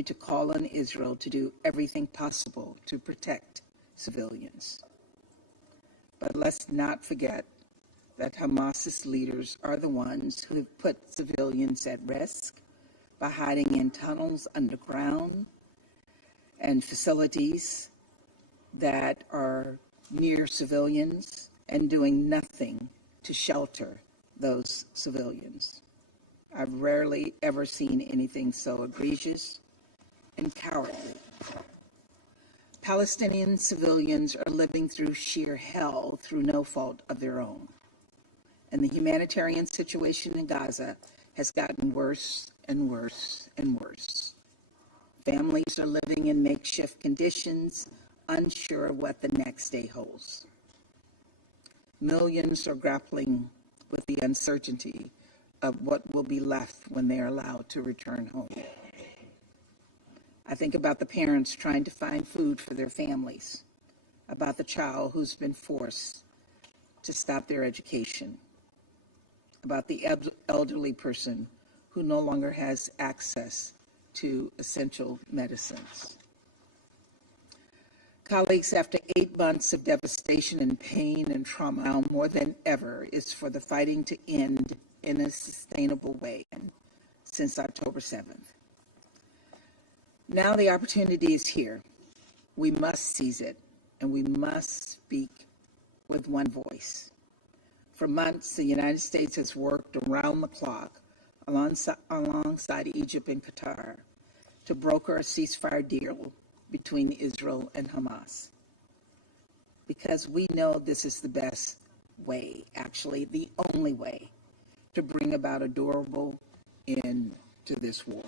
continue to call on Israel to do everything possible to protect civilians. But let's not forget that Hamas's leaders are the ones who have put civilians at risk by hiding in tunnels underground and facilities that are near civilians and doing nothing to shelter those civilians. I've rarely ever seen anything so egregious and cowardly. Palestinian civilians are living through sheer hell through no fault of their own. And the humanitarian situation in Gaza has gotten worse and worse and worse. Families are living in makeshift conditions, unsure of what the next day holds. Millions are grappling with the uncertainty of what will be left when they are allowed to return home. I think about the parents trying to find food for their families, about the child who's been forced to stop their education, about the elderly person who no longer has access to essential medicines. Colleagues, after 8 months of devastation and pain and trauma, now more than ever is for the fighting to end in a sustainable way since October 7th. Now the opportunity is here. We must seize it, and we must speak with one voice. For months, the United States has worked around the clock alongside Egypt and Qatar to broker a ceasefire deal between Israel and Hamas. Because we know this is the best way, actually the only way, to bring about a durable end to this war.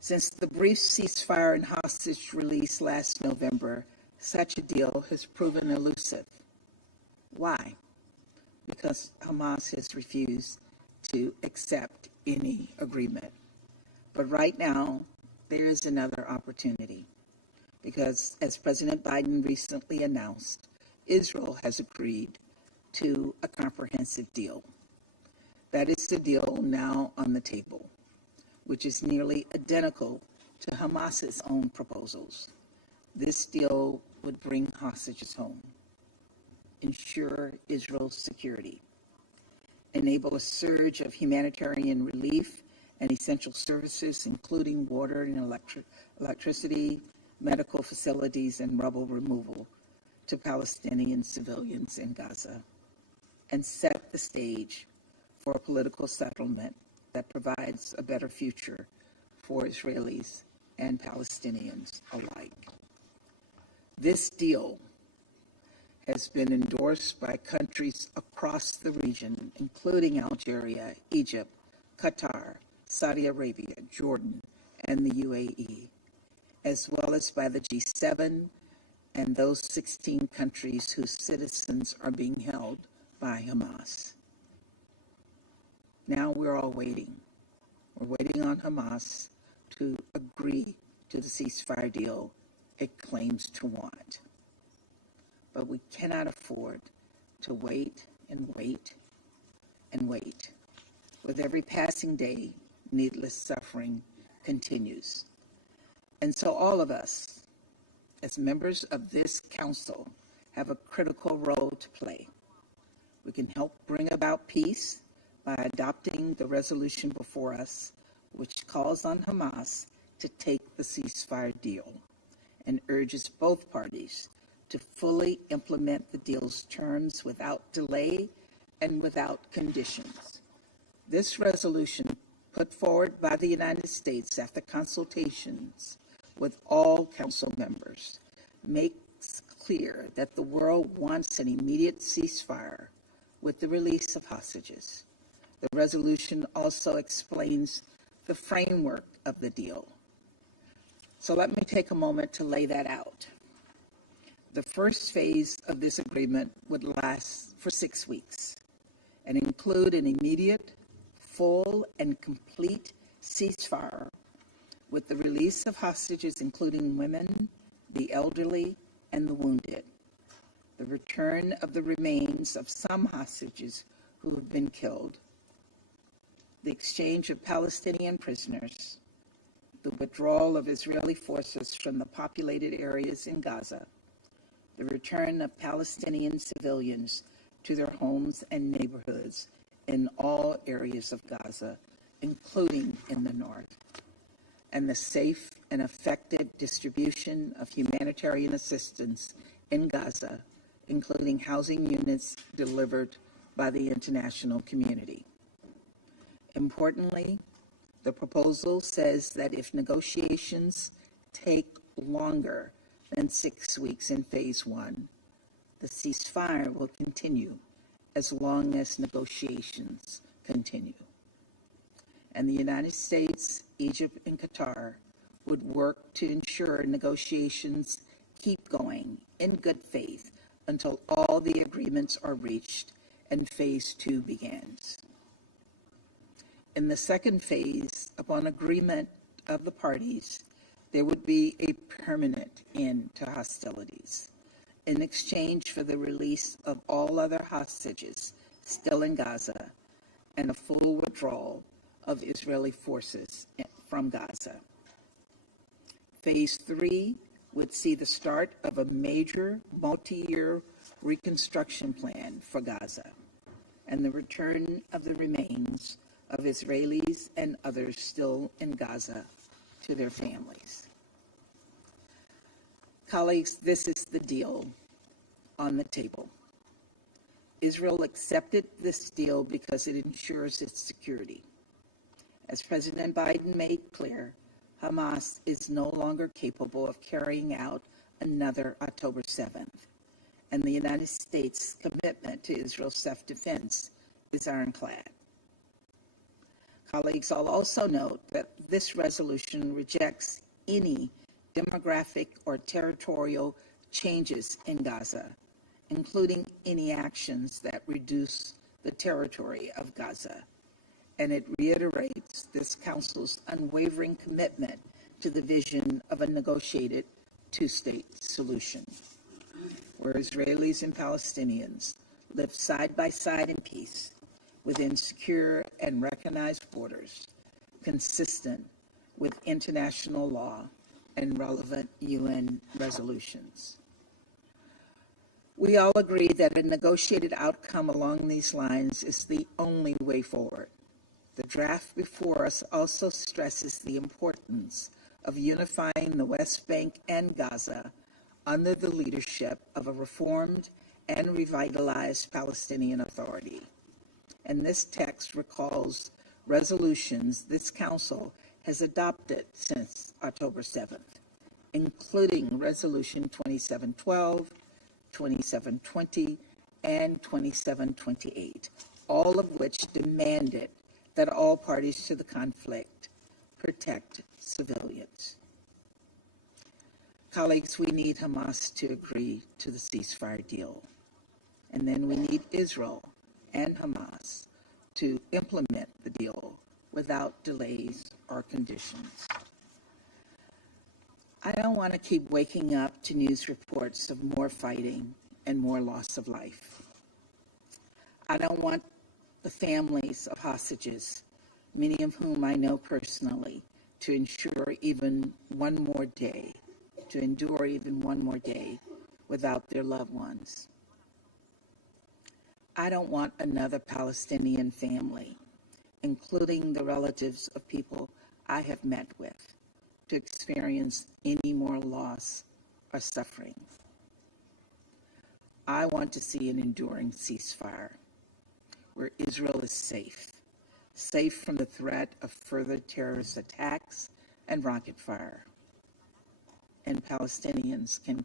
Since the brief ceasefire and hostage release last November, such a deal has proven elusive. Why? Because Hamas has refused to accept any agreement. But right now, there is another opportunity. Because as President Biden recently announced, Israel has agreed to a comprehensive deal. That is the deal now on the table, which is nearly identical to Hamas's own proposals. This deal would bring hostages home, ensure Israel's security, enable a surge of humanitarian relief and essential services, including water and electricity, medical facilities, and rubble removal to Palestinian civilians in Gaza, and set the stage for a political settlement that provides a better future for Israelis and Palestinians alike. This deal has been endorsed by countries across the region, including Algeria, Egypt, Qatar, Saudi Arabia, Jordan, and the UAE, as well as by the G7 and those 16 countries whose citizens are being held by Hamas. Now we're all waiting. We're waiting on Hamas to agree to the ceasefire deal it claims to want. But we cannot afford to wait and wait and wait. With every passing day, needless suffering continues. And so all of us, as members of this council, have a critical role to play. We can help bring about peace by adopting the resolution before us, which calls on Hamas to take the ceasefire deal and urges both parties to fully implement the deal's terms without delay and without conditions. This resolution, put forward by the United States after consultations with all council members, makes clear that the world wants an immediate ceasefire with the release of hostages. The resolution also explains the framework of the deal. So let me take a moment to lay that out. The first phase of this agreement would last for 6 weeks and include an immediate, full, and complete ceasefire with the release of hostages, including women, the elderly, and the wounded, the return of the remains of some hostages who have been killed, the exchange of Palestinian prisoners, the withdrawal of Israeli forces from the populated areas in Gaza, the return of Palestinian civilians to their homes and neighborhoods in all areas of Gaza, including in the north, and the safe and effective distribution of humanitarian assistance in Gaza, including housing units delivered by the international community. Importantly, the proposal says that if negotiations take longer than 6 weeks in phase one, the ceasefire will continue as long as negotiations continue. And the United States, Egypt, and Qatar would work to ensure negotiations keep going in good faith until all the agreements are reached and phase two begins. In the second phase, upon agreement of the parties, there would be a permanent end to hostilities in exchange for the release of all other hostages still in Gaza and a full withdrawal of Israeli forces from Gaza. Phase three would see the start of a major multi-year reconstruction plan for Gaza and the return of the remains of Israelis and others still in Gaza to their families. Colleagues, this is the deal on the table. Israel accepted this deal because it ensures its security. As President Biden made clear, Hamas is no longer capable of carrying out another October 7th, and the United States' commitment to Israel's self-defense is ironclad. Colleagues, I'll also note that this resolution rejects any demographic or territorial changes in Gaza, including any actions that reduce the territory of Gaza, and it reiterates this Council's unwavering commitment to the vision of a negotiated two-state solution, where Israelis and Palestinians live side by side in peace within secure and recognized borders, consistent with international law and relevant UN resolutions. We all agree that a negotiated outcome along these lines is the only way forward. The draft before us also stresses the importance of unifying the West Bank and Gaza under the leadership of a reformed and revitalized Palestinian Authority. And this text recalls resolutions this Council has adopted since October 7th, including Resolution 2712, 2720, and 2728, all of which demanded that all parties to the conflict protect civilians. Colleagues, we need Hamas to agree to the ceasefire deal, and then we need Israel and Hamas to implement the deal without delays or conditions. I don't want to keep waking up to news reports of more fighting and more loss of life. I don't want the families of hostages, many of whom I know personally, to endure even one more day without their loved ones. I don't want another Palestinian family, including the relatives of people I have met with, to experience any more loss or suffering. I want to see an enduring ceasefire where Israel is safe from the threat of further terrorist attacks and rocket fire, and Palestinians can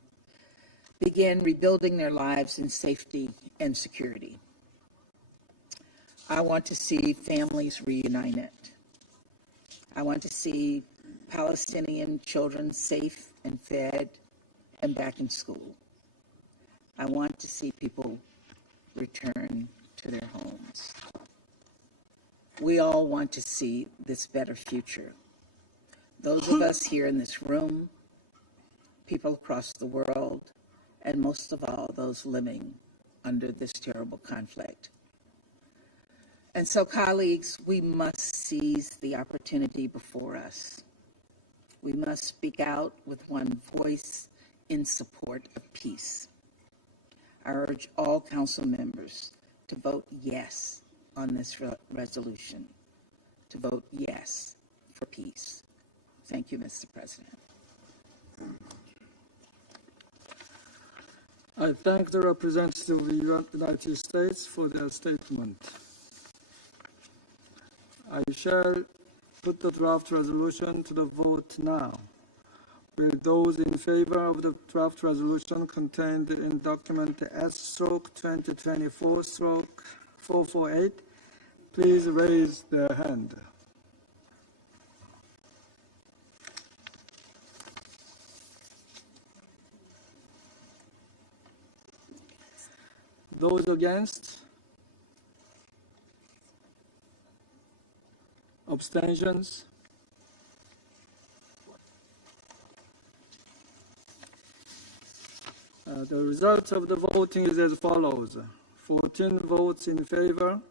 begin rebuilding their lives in safety and security. I want to see families reunited. I want to see Palestinian children safe and fed and back in school. I want to see people return to their homes. We all want to see this better future. Those of us here in this room, people across the world, and most of all, those living under this terrible conflict. And so, colleagues, we must seize the opportunity before us. We must speak out with one voice in support of peace. I urge all council members to vote yes on this resolution, to vote yes for peace. Thank you, Mr. President. I thank the representative of the United States for their statement. I shall put the draft resolution to the vote now. Will those in favor of the draft resolution contained in document S/2024/448 please raise their hand. Those against? Abstentions? The result of the voting is as follows. 14 votes in favor,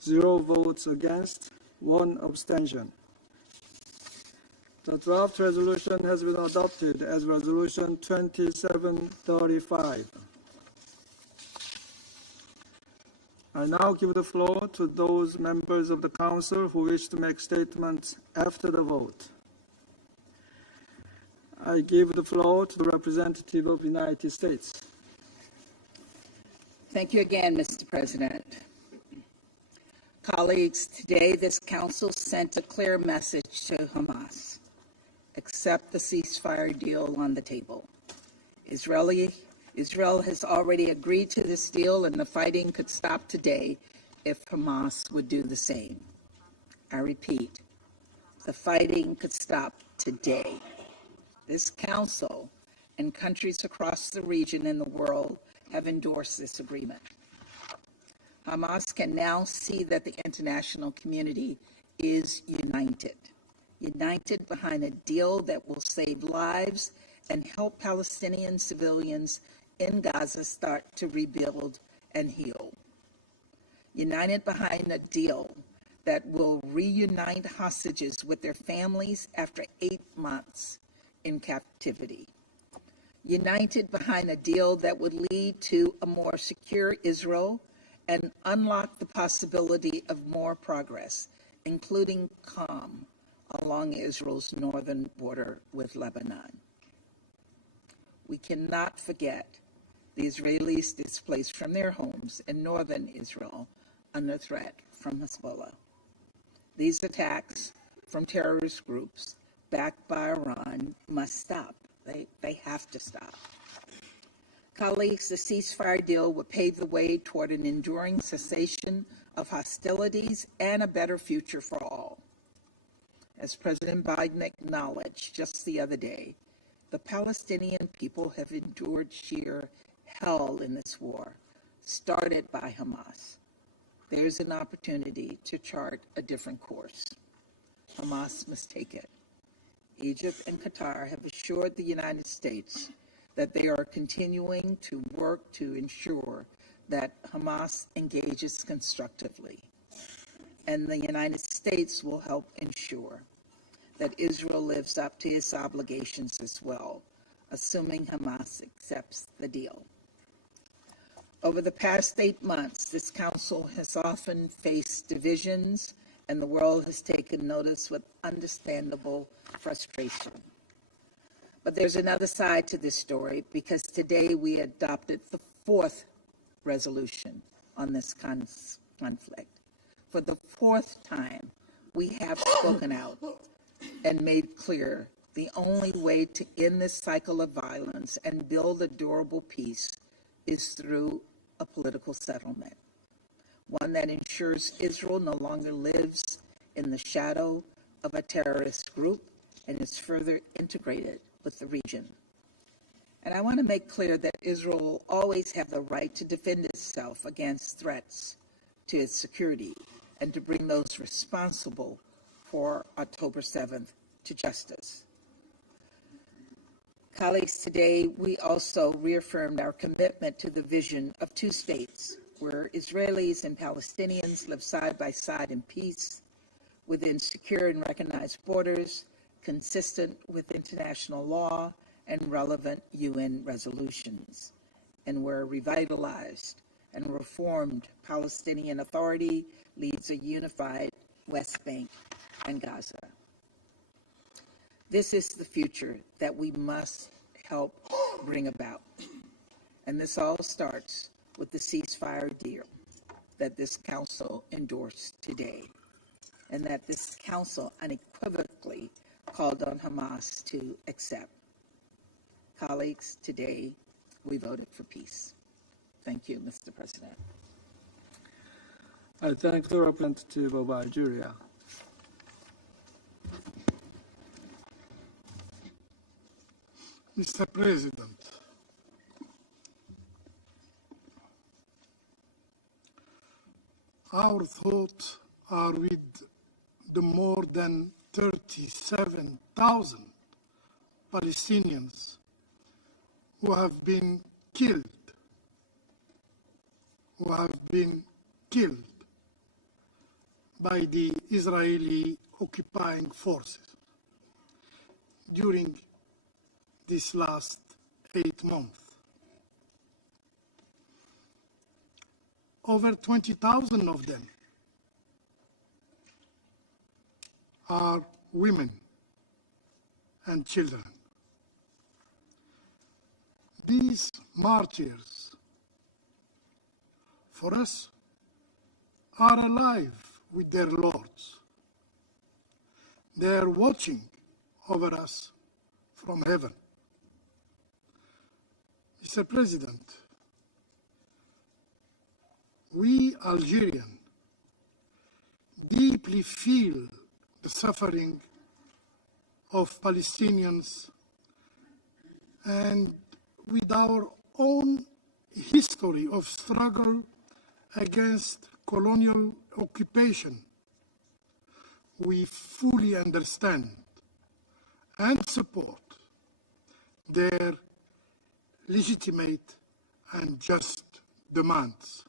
0 votes against, 1 abstention. The draft resolution has been adopted as Resolution 2735. I now give the floor to those members of the Council who wish to make statements after the vote. I give the floor to the representative of the United States. Thank you again, Mr. President. Colleagues, today this Council sent a clear message to Hamas. Accept the ceasefire deal on the table. Israel has already agreed to this deal, and the fighting could stop today if Hamas would do the same. I repeat, the fighting could stop today. This Council and countries across the region and the world have endorsed this agreement. Hamas can now see that the international community is united behind a deal that will save lives and help Palestinian civilians in Gaza start to rebuild and heal. United behind a deal that will reunite hostages with their families after 8 months in captivity. United behind a deal that would lead to a more secure Israel and unlock the possibility of more progress, including calm along Israel's northern border with Lebanon. We cannot forget the Israelis displaced from their homes in northern Israel under threat from Hezbollah. These attacks from terrorist groups backed by Iran must stop. They have to stop. Colleagues, the ceasefire deal would pave the way toward an enduring cessation of hostilities and a better future for all. As President Biden acknowledged just the other day, the Palestinian people have endured sheer hell in this war, started by Hamas. There's an opportunity to chart a different course. Hamas must take it. Egypt and Qatar have assured the United States that they are continuing to work to ensure that Hamas engages constructively. And the United States will help ensure that Israel lives up to its obligations as well, assuming Hamas accepts the deal. Over the past 8 months, this Council has often faced divisions, and the world has taken notice with understandable frustration. But there's another side to this story, because today we adopted the 4th resolution on this conflict. For the 4th time, we have spoken out and made clear the only way to end this cycle of violence and build a durable peace is through a political settlement, one that ensures Israel no longer lives in the shadow of a terrorist group and is further integrated with the region. And I want to make clear that Israel will always have the right to defend itself against threats to its security and to bring those responsible for October 7th to justice. Colleagues, today we also reaffirmed our commitment to the vision of 2 states where Israelis and Palestinians live side by side in peace within secure and recognized borders consistent with international law and relevant UN resolutions, and where a revitalized and reformed Palestinian Authority leads a unified West Bank and Gaza. This is the future that we must help bring about. And this all starts with the ceasefire deal that this Council endorsed today, and that this Council unequivocally called on Hamas to accept. Colleagues, today we voted for peace. Thank you, Mr. President. I thank the representative of Algeria. Mr. President, our thoughts are with the more than 37,000 Palestinians who have been killed by the Israeli occupying forces during this last 8 months. Over 20,000 of them are women and children. These martyrs, for us, are alive with their lords. They are watching over us from heaven. Mr. President, we Algerians deeply feel the suffering of Palestinians, and with our own history of struggle against colonial occupation, we fully understand and support their legitimate and just demands.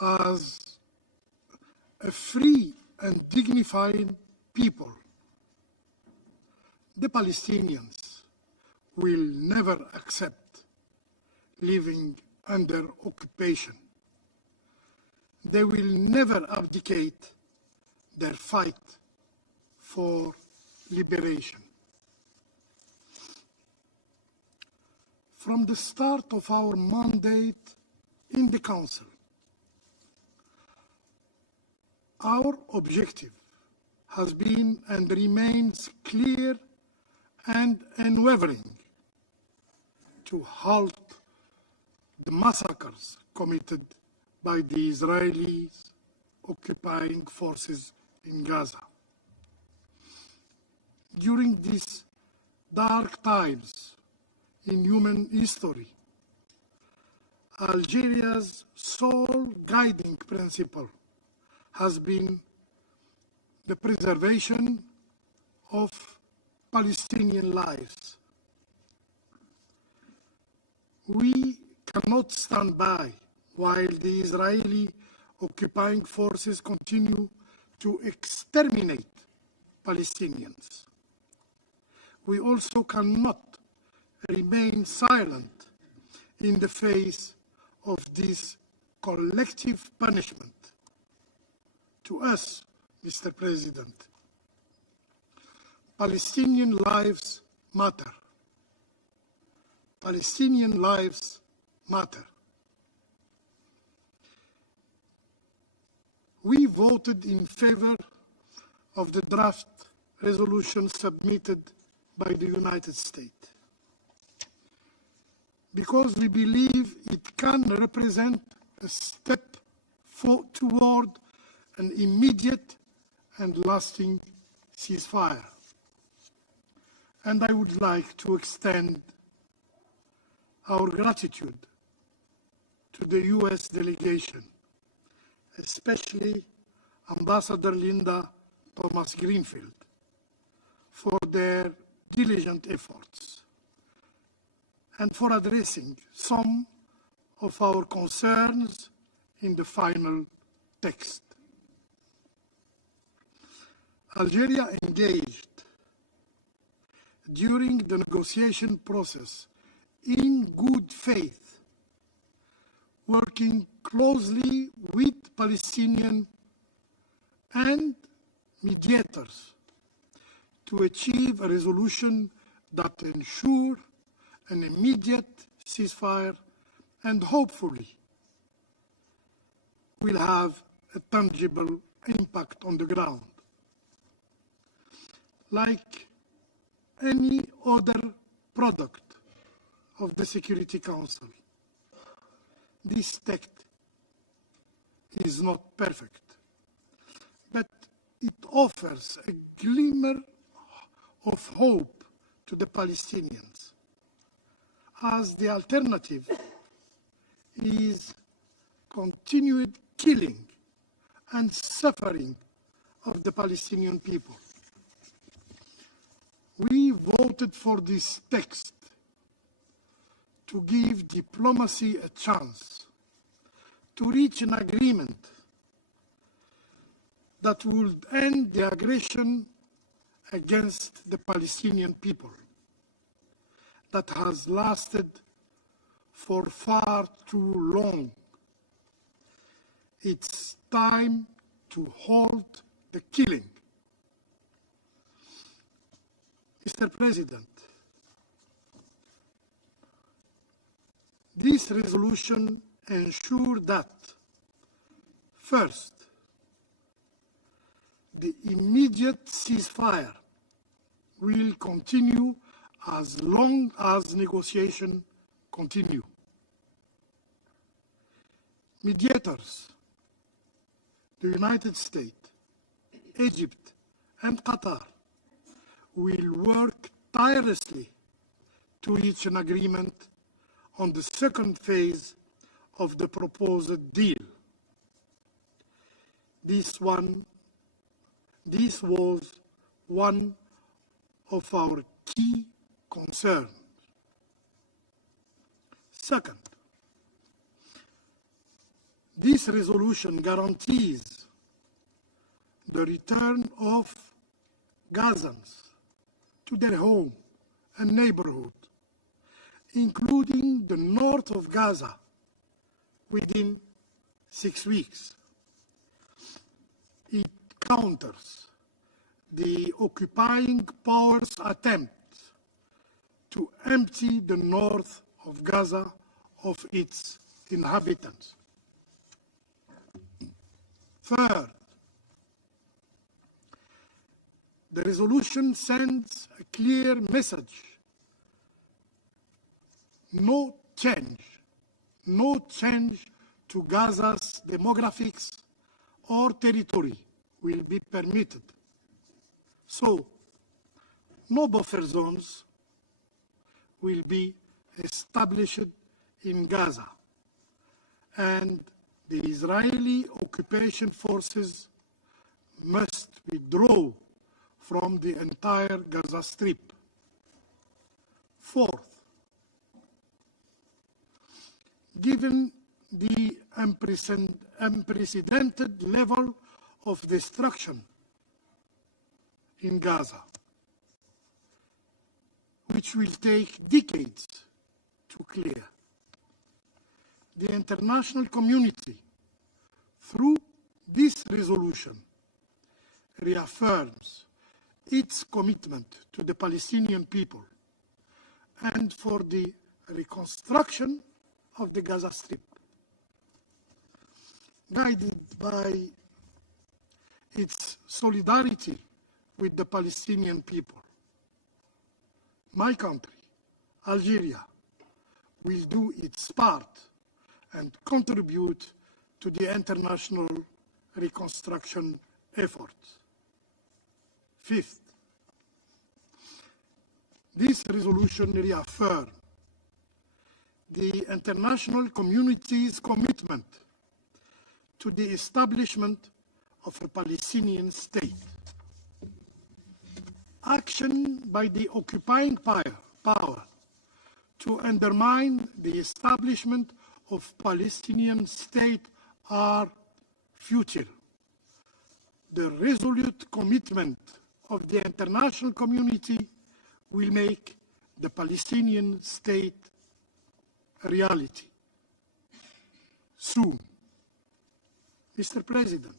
As a free and dignified people, the Palestinians will never accept living under occupation. They will never abdicate their fight for liberation. From the start of our mandate in the Council, our objective has been and remains clear and unwavering: to halt the massacres committed by the Israeli occupying forces in Gaza. During these dark times in human history, Algeria's sole guiding principle has been the preservation of Palestinian lives. We cannot stand by while the Israeli occupying forces continue to exterminate Palestinians. We also cannot remain silent in the face of this collective punishment. To us, Mr. President, Palestinian lives matter. Palestinian lives matter. We voted in favor of the draft resolution submitted by the United States because we believe it can represent a step toward an immediate and lasting ceasefire. And I would like to extend our gratitude to the U.S. delegation, especially Ambassador Linda Thomas-Greenfield, for their diligent efforts and for addressing some of our concerns in the final text. Algeria engaged during the negotiation process in good faith, working closely with Palestinian and mediators to achieve a resolution that ensure an immediate ceasefire and hopefully will have a tangible impact on the ground. Like any other product of the Security Council, this text is not perfect, but it offers a glimmer of hope to the Palestinians, as the alternative is continued killing and suffering of the Palestinian people. We voted for this text to give diplomacy a chance to reach an agreement that would end the aggression against the Palestinian people that has lasted for far too long. It's time to halt the killing. Mr. President, this resolution ensures that, first, the immediate ceasefire will continue as long as negotiations continue. Mediators, the United States, Egypt, and Qatar will work tirelessly to reach an agreement on the second phase of the proposed deal. This was one of our key concerns. Second, this resolution guarantees the return of Gazans to their home and neighborhood, including the north of Gaza, within 6 weeks. It counters the occupying powers' attempt to empty the north of Gaza of its inhabitants. Third, the resolution sends a clear message. No change to Gaza's demographics or territory will be permitted. So, no buffer zones will be established in Gaza, and the Israeli occupation forces must withdraw from the entire Gaza Strip. Fourth, given the unprecedented level of destruction in Gaza, which will take decades to clear, the international community, through this resolution, reaffirms its commitment to the Palestinian people and for the reconstruction of the Gaza Strip. Guided by its solidarity with the Palestinian people, my country, Algeria, will do its part and contribute to the international reconstruction efforts. Fifth, this resolution reaffirms the international community's commitment to the establishment of a Palestinian state. Action by the occupying power to undermine the establishment of Palestinian state are futile. the resolute commitment of the international community will make the Palestinian state a reality soon. Mr. President,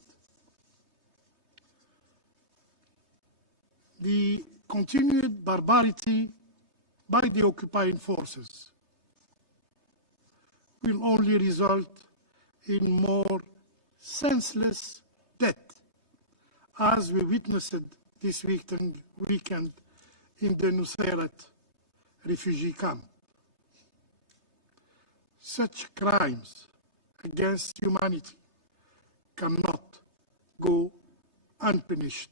the continued barbarity by the occupying forces will only result in more senseless death, as we witnessed this weekend in the Nusayrat refugee camp. Such crimes against humanity cannot go unpunished.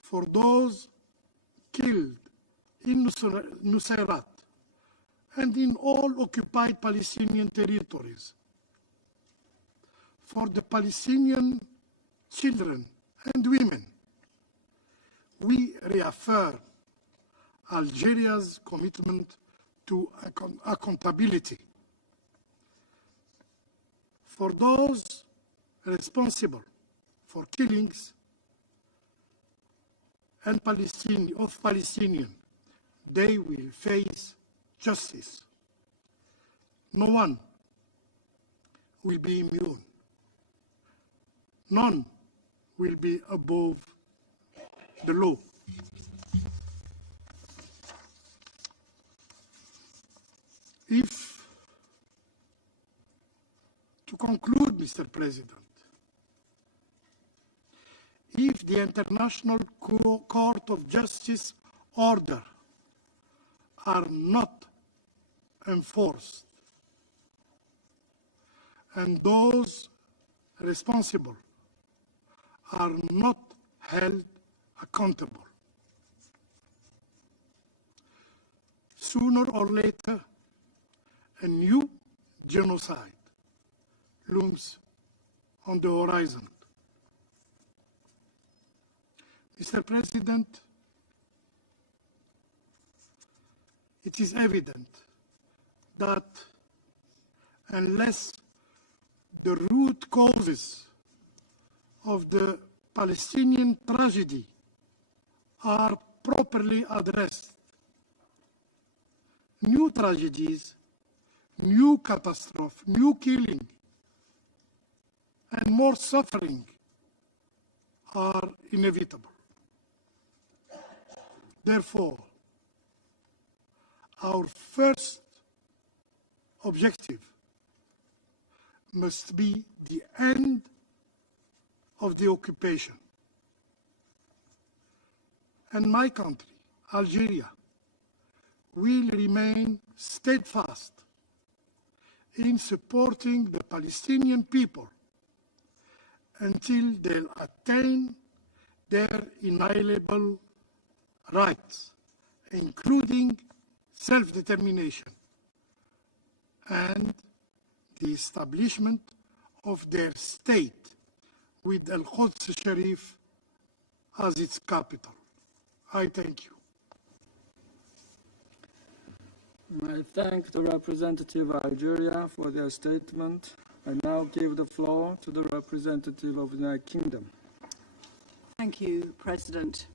For those killed in Nusayrat and in all occupied Palestinian territories, for the Palestinian children and women, we reaffirm Algeria's commitment to accountability. For those responsible for killings and Palestinians, they will face justice. No one will be immune. None will be above the law. To conclude, Mr. President, if the International Court of Justice order are not enforced and those responsible are not held accountable, sooner or later, a new genocide looms on the horizon. Mr. President, it is evident that unless the root causes of the Palestinian tragedy are properly addressed, new tragedies, new catastrophe, new killing, and more suffering are inevitable. Therefore, our first objective must be the end of the occupation. And my country, Algeria, will remain steadfast in supporting the Palestinian people until they attain their inalienable rights, including self-determination and the establishment of their state with Al-Quds Sharif as its capital. I thank you. I thank the representative of Algeria for their statement. I now give the floor to the representative of the United Kingdom. Thank you, President.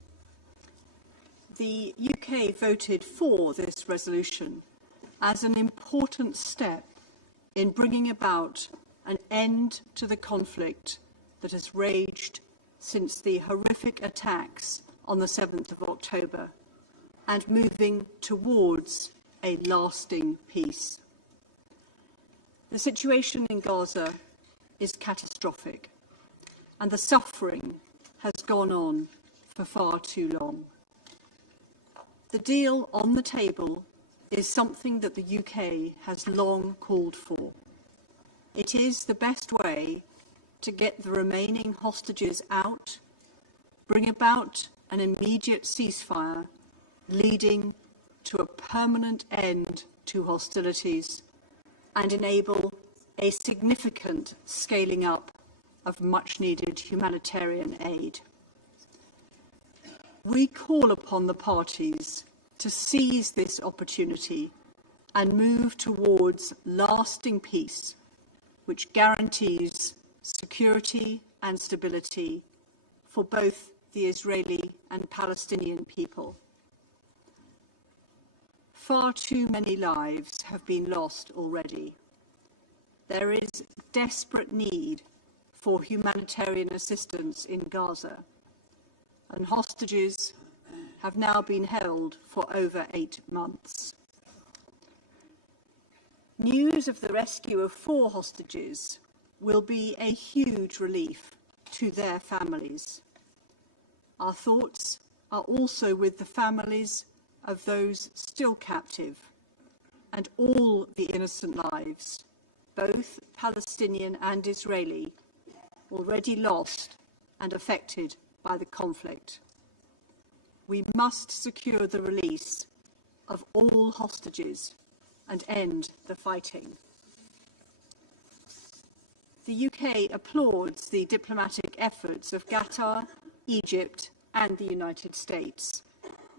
The UK voted for this resolution as an important step in bringing about an end to the conflict that has raged since the horrific attacks on the 7th of October and moving towards a lasting peace. The situation in Gaza is catastrophic, and the suffering has gone on for far too long. The deal on the table is something that the UK has long called for. It is the best way to get the remaining hostages out, bring about an immediate ceasefire, leading to a permanent end to hostilities, and enable a significant scaling up of much-needed humanitarian aid. We call upon the parties to seize this opportunity and move towards lasting peace, which guarantees security and stability for both the Israeli and Palestinian people. Far too many lives have been lost already. There is desperate need for humanitarian assistance in Gaza, and hostages have now been held for over 8 months. News of the rescue of 4 hostages will be a huge relief to their families. Our thoughts are also with the families of those still captive and all the innocent lives, both Palestinian and Israeli, already lost and affected by the conflict. We must secure the release of all hostages and end the fighting. The UK applauds the diplomatic efforts of Qatar, Egypt, and the United States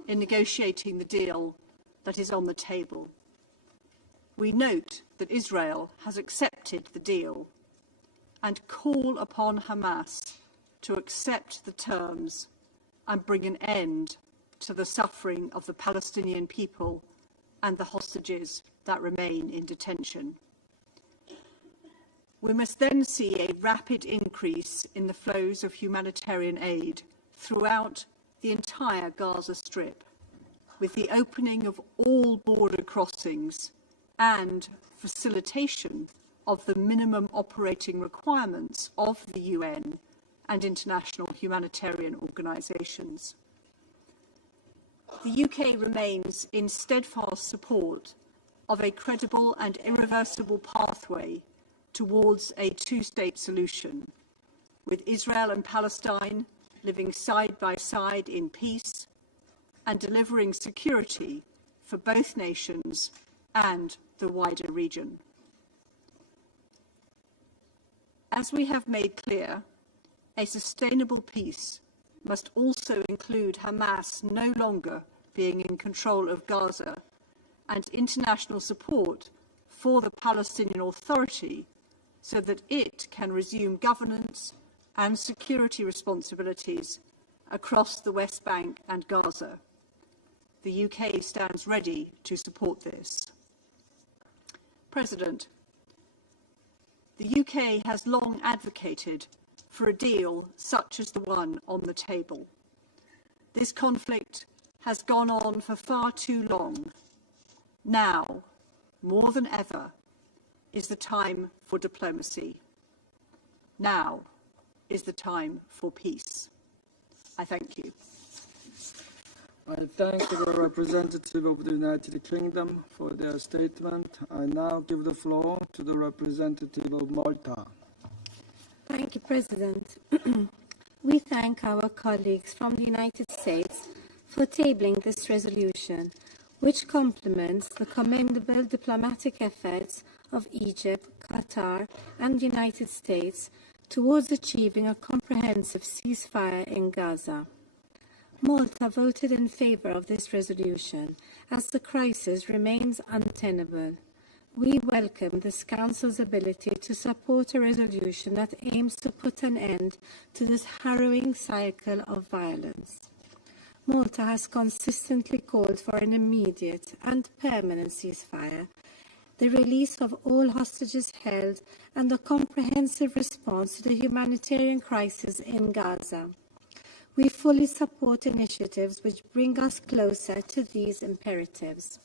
in negotiating the deal that is on the table. We note that Israel has accepted the deal and call upon Hamas to accept the terms and bring an end to the suffering of the Palestinian people and the hostages that remain in detention. We must then see a rapid increase in the flows of humanitarian aid throughout the entire Gaza Strip, with the opening of all border crossings and facilitation of the minimum operating requirements of the UN and international humanitarian organisations. The UK remains in steadfast support of a credible and irreversible pathway towards a two-state solution, with Israel and Palestine living side by side in peace and delivering security for both nations and the wider region. As we have made clear, a sustainable peace must also include Hamas no longer being in control of Gaza and international support for the Palestinian Authority so that it can resume governance and security responsibilities across the West Bank and Gaza. The UK stands ready to support this. President, the UK has long advocated for a deal such as the one on the table. This conflict has gone on for far too long. Now, more than ever, is the time for diplomacy. Now is the time for peace. I thank you. I thank the representative of the United Kingdom for their statement. I now give the floor to the representative of Malta. Thank you, President. We thank our colleagues from the United States for tabling this resolution, which complements the commendable diplomatic efforts of Egypt, Qatar, and the United States towards achieving a comprehensive ceasefire in Gaza. Malta voted in favour of this resolution as the crisis remains untenable. We welcome this Council's ability to support a resolution that aims to put an end to this harrowing cycle of violence. Malta has consistently called for an immediate and permanent ceasefire, the release of all hostages held, and a comprehensive response to the humanitarian crisis in Gaza. We fully support initiatives which bring us closer to these imperatives.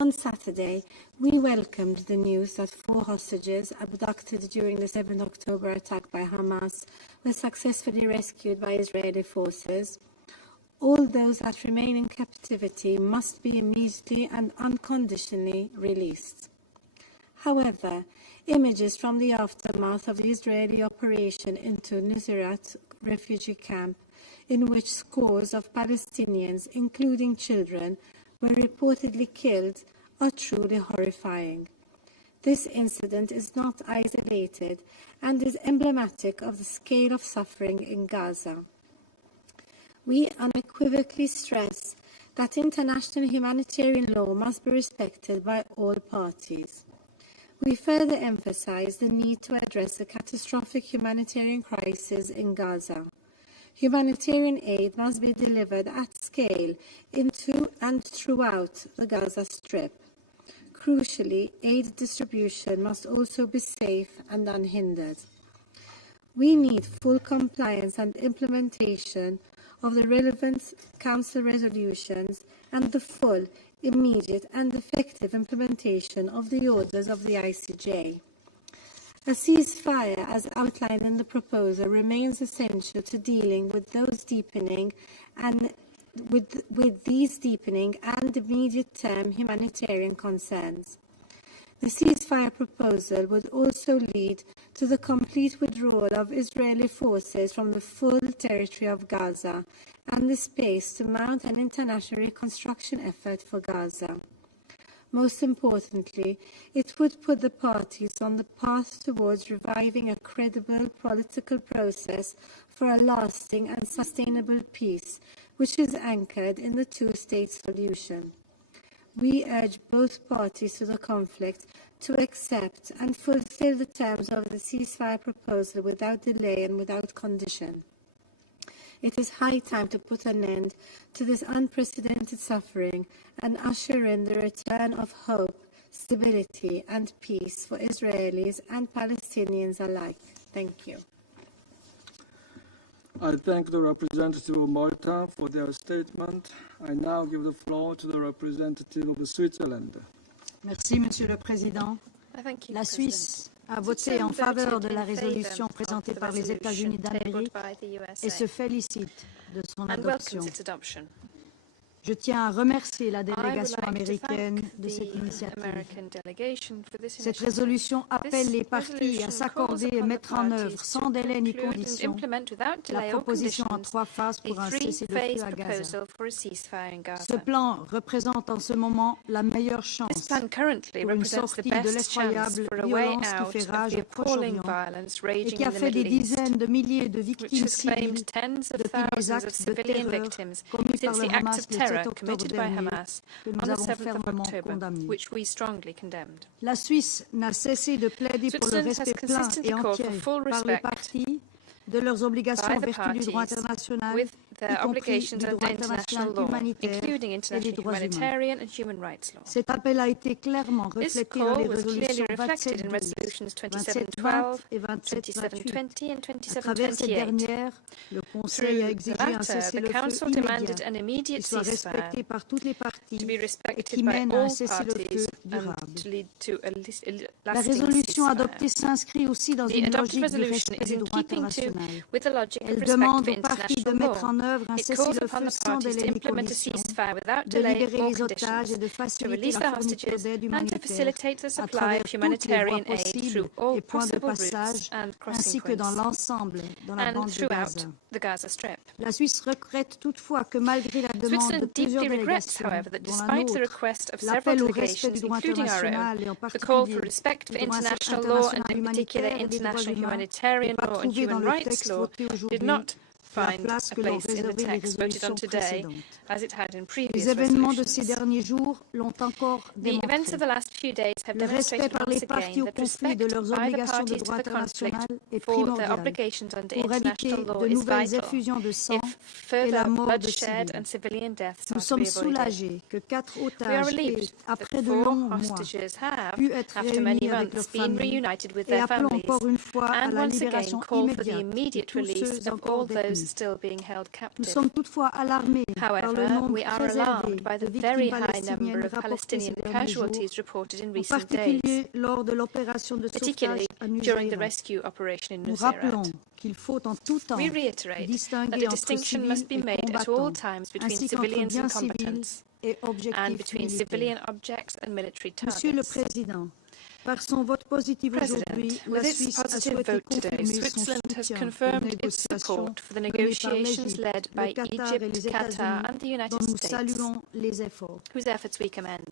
On Saturday, we welcomed the news that 4 hostages abducted during the 7 October attack by Hamas were successfully rescued by Israeli forces. All those that remain in captivity must be immediately and unconditionally released. However, images from the aftermath of the Israeli operation into Nuseirat refugee camp, in which scores of Palestinians, including children, were reportedly killed, are truly horrifying. This incident is not isolated and is emblematic of the scale of suffering in Gaza. We unequivocally stress that international humanitarian law must be respected by all parties. We further emphasize the need to address the catastrophic humanitarian crisis in Gaza. Humanitarian aid must be delivered at scale into and throughout the Gaza Strip. Crucially, aid distribution must also be safe and unhindered. We need full compliance and implementation of the relevant Council resolutions and the full, immediate and effective implementation of the orders of the ICJ. A ceasefire, as outlined in the proposal, remains essential to dealing with those deepening and with these deepening and immediate-term humanitarian concerns. The ceasefire proposal would also lead to the complete withdrawal of Israeli forces from the full territory of Gaza and the space to mount an international reconstruction effort for Gaza. Most importantly, it would put the parties on the path towards reviving a credible political process for a lasting and sustainable peace, which is anchored in the two-state solution. We urge both parties to the conflict to accept and fulfill the terms of the ceasefire proposal without delay and without condition. It is high time to put an end to this unprecedented suffering and usher in the return of hope, stability, and peace for Israelis and Palestinians alike. Thank you. I thank the representative of Malta for their statement. I now give the floor to the representative of Switzerland. Merci, Monsieur le Président. La Suisse a voté en faveur de la résolution présentée par les États-Unis d'Amérique et se félicite de son adoption. Je tiens à remercier la délégation américaine de cette initiative. Cette résolution appelle les parties à s'accorder et mettre en œuvre sans délai ni condition la proposition en 3 phases pour un cessez-le-feu à Gaza. Ce plan représente en ce moment la meilleure chance pour une sortie de l'effroyable violence qui fait rage au Proche-Orient et qui a fait des dizaines de milliers de victimes civiles depuis les actes de terreur commis par le Hamas le 7 octobre dernier, que nous avons fermement condamné. La Suisse n'a cessé de plaider pour le respect plein et entier par les parties de leurs obligations en vertu du droit international, y compris du droit international humanitaire et des droits humains. Cet appel a été clairement reflété dans les résolutions 2712, 2720 et 2728. À travers cette dernière, le Conseil a exigé un cessez-le-feu immédiat qui soit respecté par toutes les parties et qui mène à un cessez-le-feu durable. La résolution adoptée s'inscrit aussi dans une logique du respect du droit international. Elle demande aux parties de mettre en œuvre un cessez-le-feu sans délai ni condition, de libérer les otages et de faciliter la fourniture d'aide humanitaire à travers toutes les voies possibles et points de passage, ainsi que dans l'ensemble, dans la bande de Gaza. La Suisse regrette toutefois que malgré la demande de plusieurs délégations, dont la nôtre, l'appel au respect du droit international et en particulier du droit international humanitaire et des droits humains n'est pas trouvé dans le texte voté aujourd'hui la place que l'ont réservé les résolutions précédentes. Les événements de ces derniers jours l'ont encore démontré. Le respect par les parties au conflit de leurs obligations de droit international est primordial pour éviter de nouvelles effusions de sang et la mort de civils. Nous sommes soulagés que 4 otages aient, après de longs mois, pu être réunis avec leurs familles et appelons encore une fois à la libération immédiate de tous ceux encore détenus. Nous sommes toutefois alarmés par le nombre très élevé de victimes palestiniennes rapportées ces derniers jours, en particulier lors de l'opération de sauvetage à Nusayrat. Nous rappelons qu'il faut en tout temps distinguer entre civils et combattants, ainsi qu'entre biens civils et objectifs militaires. Monsieur le Président, par son vote positif aujourd'hui, la Suisse a souhaité confirmer son soutien aux négociations menées par l'Égypte, le Qatar et les États-Unis, dont nous saluons les efforts.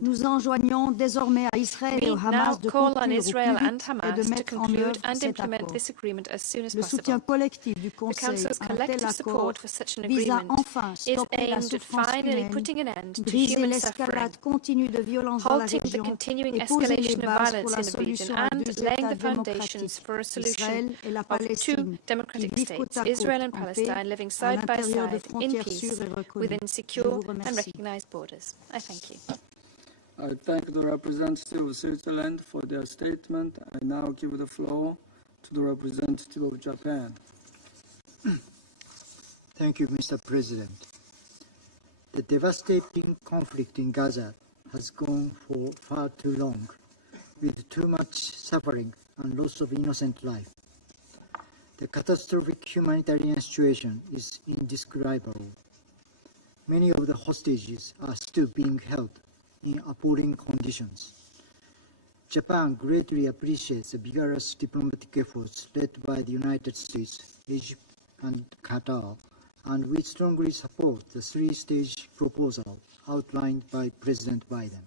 Nous enjoignons désormais à Israël et au Hamas de conclure au plus vite et de mettre en œuvre cet accord. Le soutien collectif du Conseil à un tel accord vise à enfin stopper la souffrance humaine, briser l'escalade continue de violence dans la région et poser les bases pour la solution à deux États démocratiques, Israël et la Palestine, qui vivent côte à côte en paix, à l'intérieur de frontières sûres et reconnues. Je vous remercie. I thank the representative of Switzerland for their statement. I now give the floor to the representative of Japan. Thank you, Mr. President. The devastating conflict in Gaza has gone for far too long, with too much suffering and loss of innocent life. The catastrophic humanitarian situation is indescribable. Many of the hostages are still being held in appalling conditions. Japan greatly appreciates the vigorous diplomatic efforts led by the United States, Egypt, and Qatar, and we strongly support the three-stage proposal outlined by President Biden.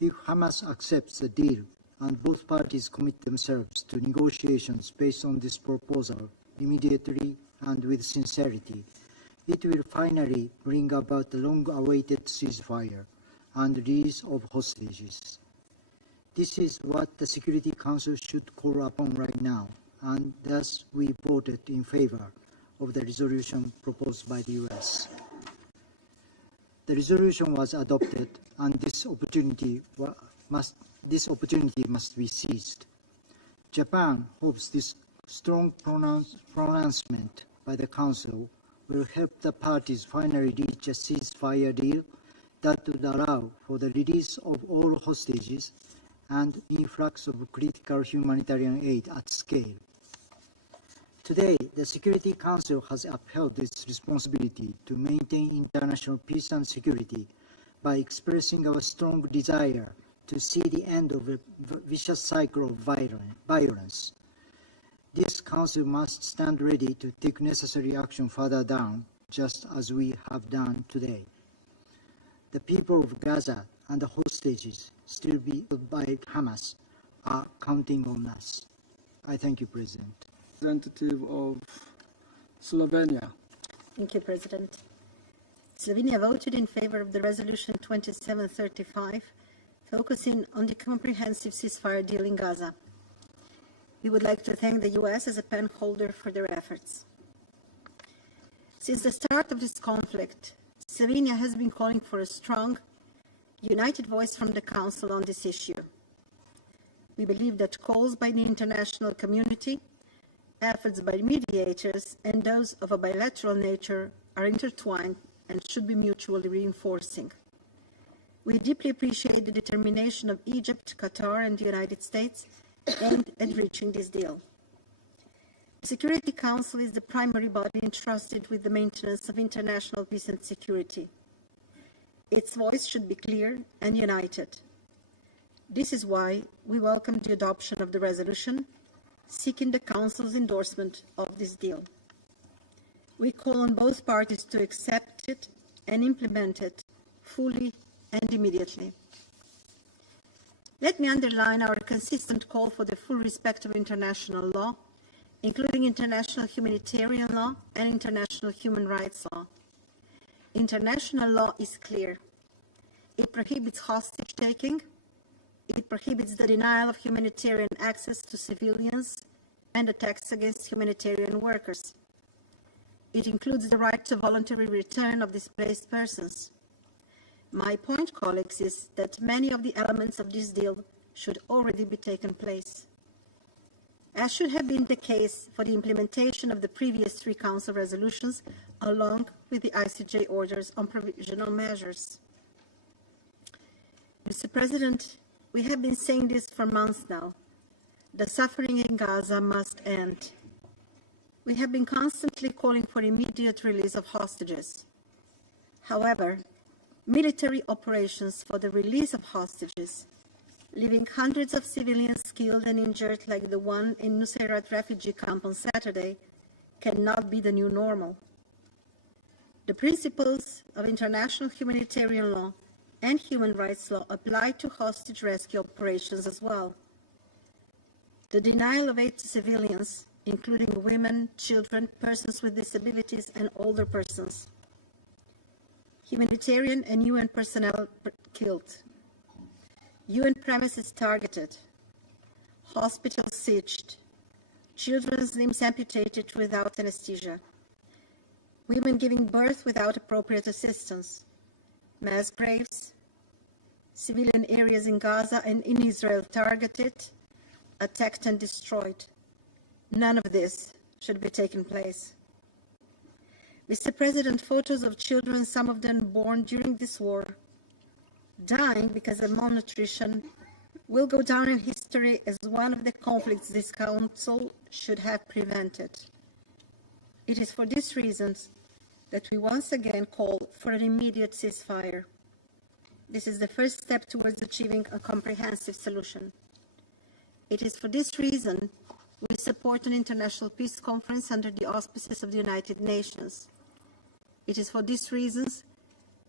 If Hamas accepts the deal and both parties commit themselves to negotiations based on this proposal immediately and with sincerity, it will finally bring about the long-awaited ceasefire and release of hostages. This is what the Security Council should call upon right now, and thus we voted in favor of the resolution proposed by the U.S. The resolution was adopted, and this opportunity must be seized. Japan hopes this strong pronouncement by the Council will help the parties finally reach a ceasefire deal that would allow for the release of all hostages and influx of critical humanitarian aid at scale. Today, the Security Council has upheld its responsibility to maintain international peace and security by expressing our strong desire to see the end of a vicious cycle of violence. This Council must stand ready to take necessary action further down, just as we have done today. The people of Gaza and the hostages still held by Hamas are counting on us. I thank you, President. Representative of Slovenia. Thank you, President. Slovenia voted in favor of the resolution 2735, focusing on the comprehensive ceasefire deal in Gaza. We would like to thank the U.S. as a pen holder for their efforts. Since the start of this conflict, Slovenia has been calling for a strong, united voice from the Council on this issue. We believe that calls by the international community, efforts by mediators, and those of a bilateral nature are intertwined and should be mutually reinforcing. We deeply appreciate the determination of Egypt, Qatar, and the United States aimed at reaching this deal. The Security Council is the primary body entrusted with the maintenance of international peace and security. Its voice should be clear and united. This is why we welcome the adoption of the resolution seeking the Council's endorsement of this deal. We call on both parties to accept it and implement it fully and immediately. Let me underline our consistent call for the full respect of international law, including international humanitarian law and international human rights law. International law is clear. It prohibits hostage-taking, it prohibits the denial of humanitarian access to civilians and attacks against humanitarian workers. It includes the right to voluntary return of displaced persons. My point, colleagues, is that many of the elements of this deal should already be taken place, as should have been the case for the implementation of the previous three Council resolutions, along with the ICJ orders on provisional measures. Mr. President, we have been saying this for months now. The suffering in Gaza must end. We have been constantly calling for immediate release of hostages. However, military operations for the release of hostages, leaving hundreds of civilians killed and injured like the one in Nusayrat refugee camp on Saturday, cannot be the new normal. The principles of international humanitarian law and human rights law apply to hostage rescue operations as well. The denial of aid to civilians, including women, children, persons with disabilities, and older persons. Humanitarian and UN personnel killed. UN premises targeted, hospitals sieged, children's limbs amputated without anesthesia, women giving birth without appropriate assistance, mass graves, civilian areas in Gaza and in Israel targeted, attacked and destroyed. None of this should be taking place. Mr. President, photos of children, some of them born during this war, dying because of malnutrition, will go down in history as one of the conflicts this Council should have prevented. It is for these reasons that we once again call for an immediate ceasefire. This is the first step towards achieving a comprehensive solution. It is for this reason we support an international peace conference under the auspices of the United Nations. It is for these reasons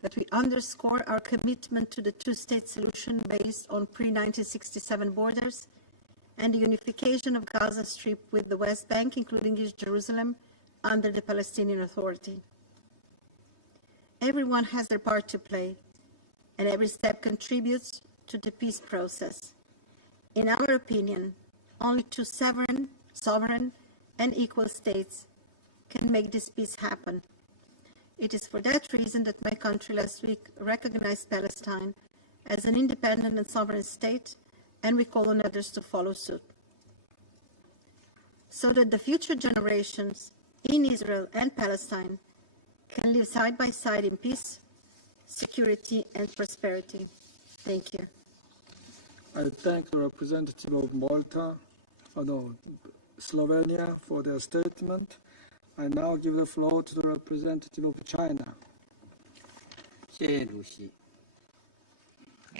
that we underscore our commitment to the two-state solution based on pre-1967 borders and the unification of Gaza Strip with the West Bank, including East Jerusalem, under the Palestinian Authority. Everyone has their part to play, and every step contributes to the peace process. In our opinion, only two sovereign and equal states can make this peace happen. It is for that reason that my country last week recognized Palestine as an independent and sovereign state, and we call on others to follow suit, so that the future generations in Israel and Palestine can live side by side in peace, security, and prosperity. Thank you. I thank the representative of Slovenia for their statement. I now give the floor to the representative of China. 谢谢主席。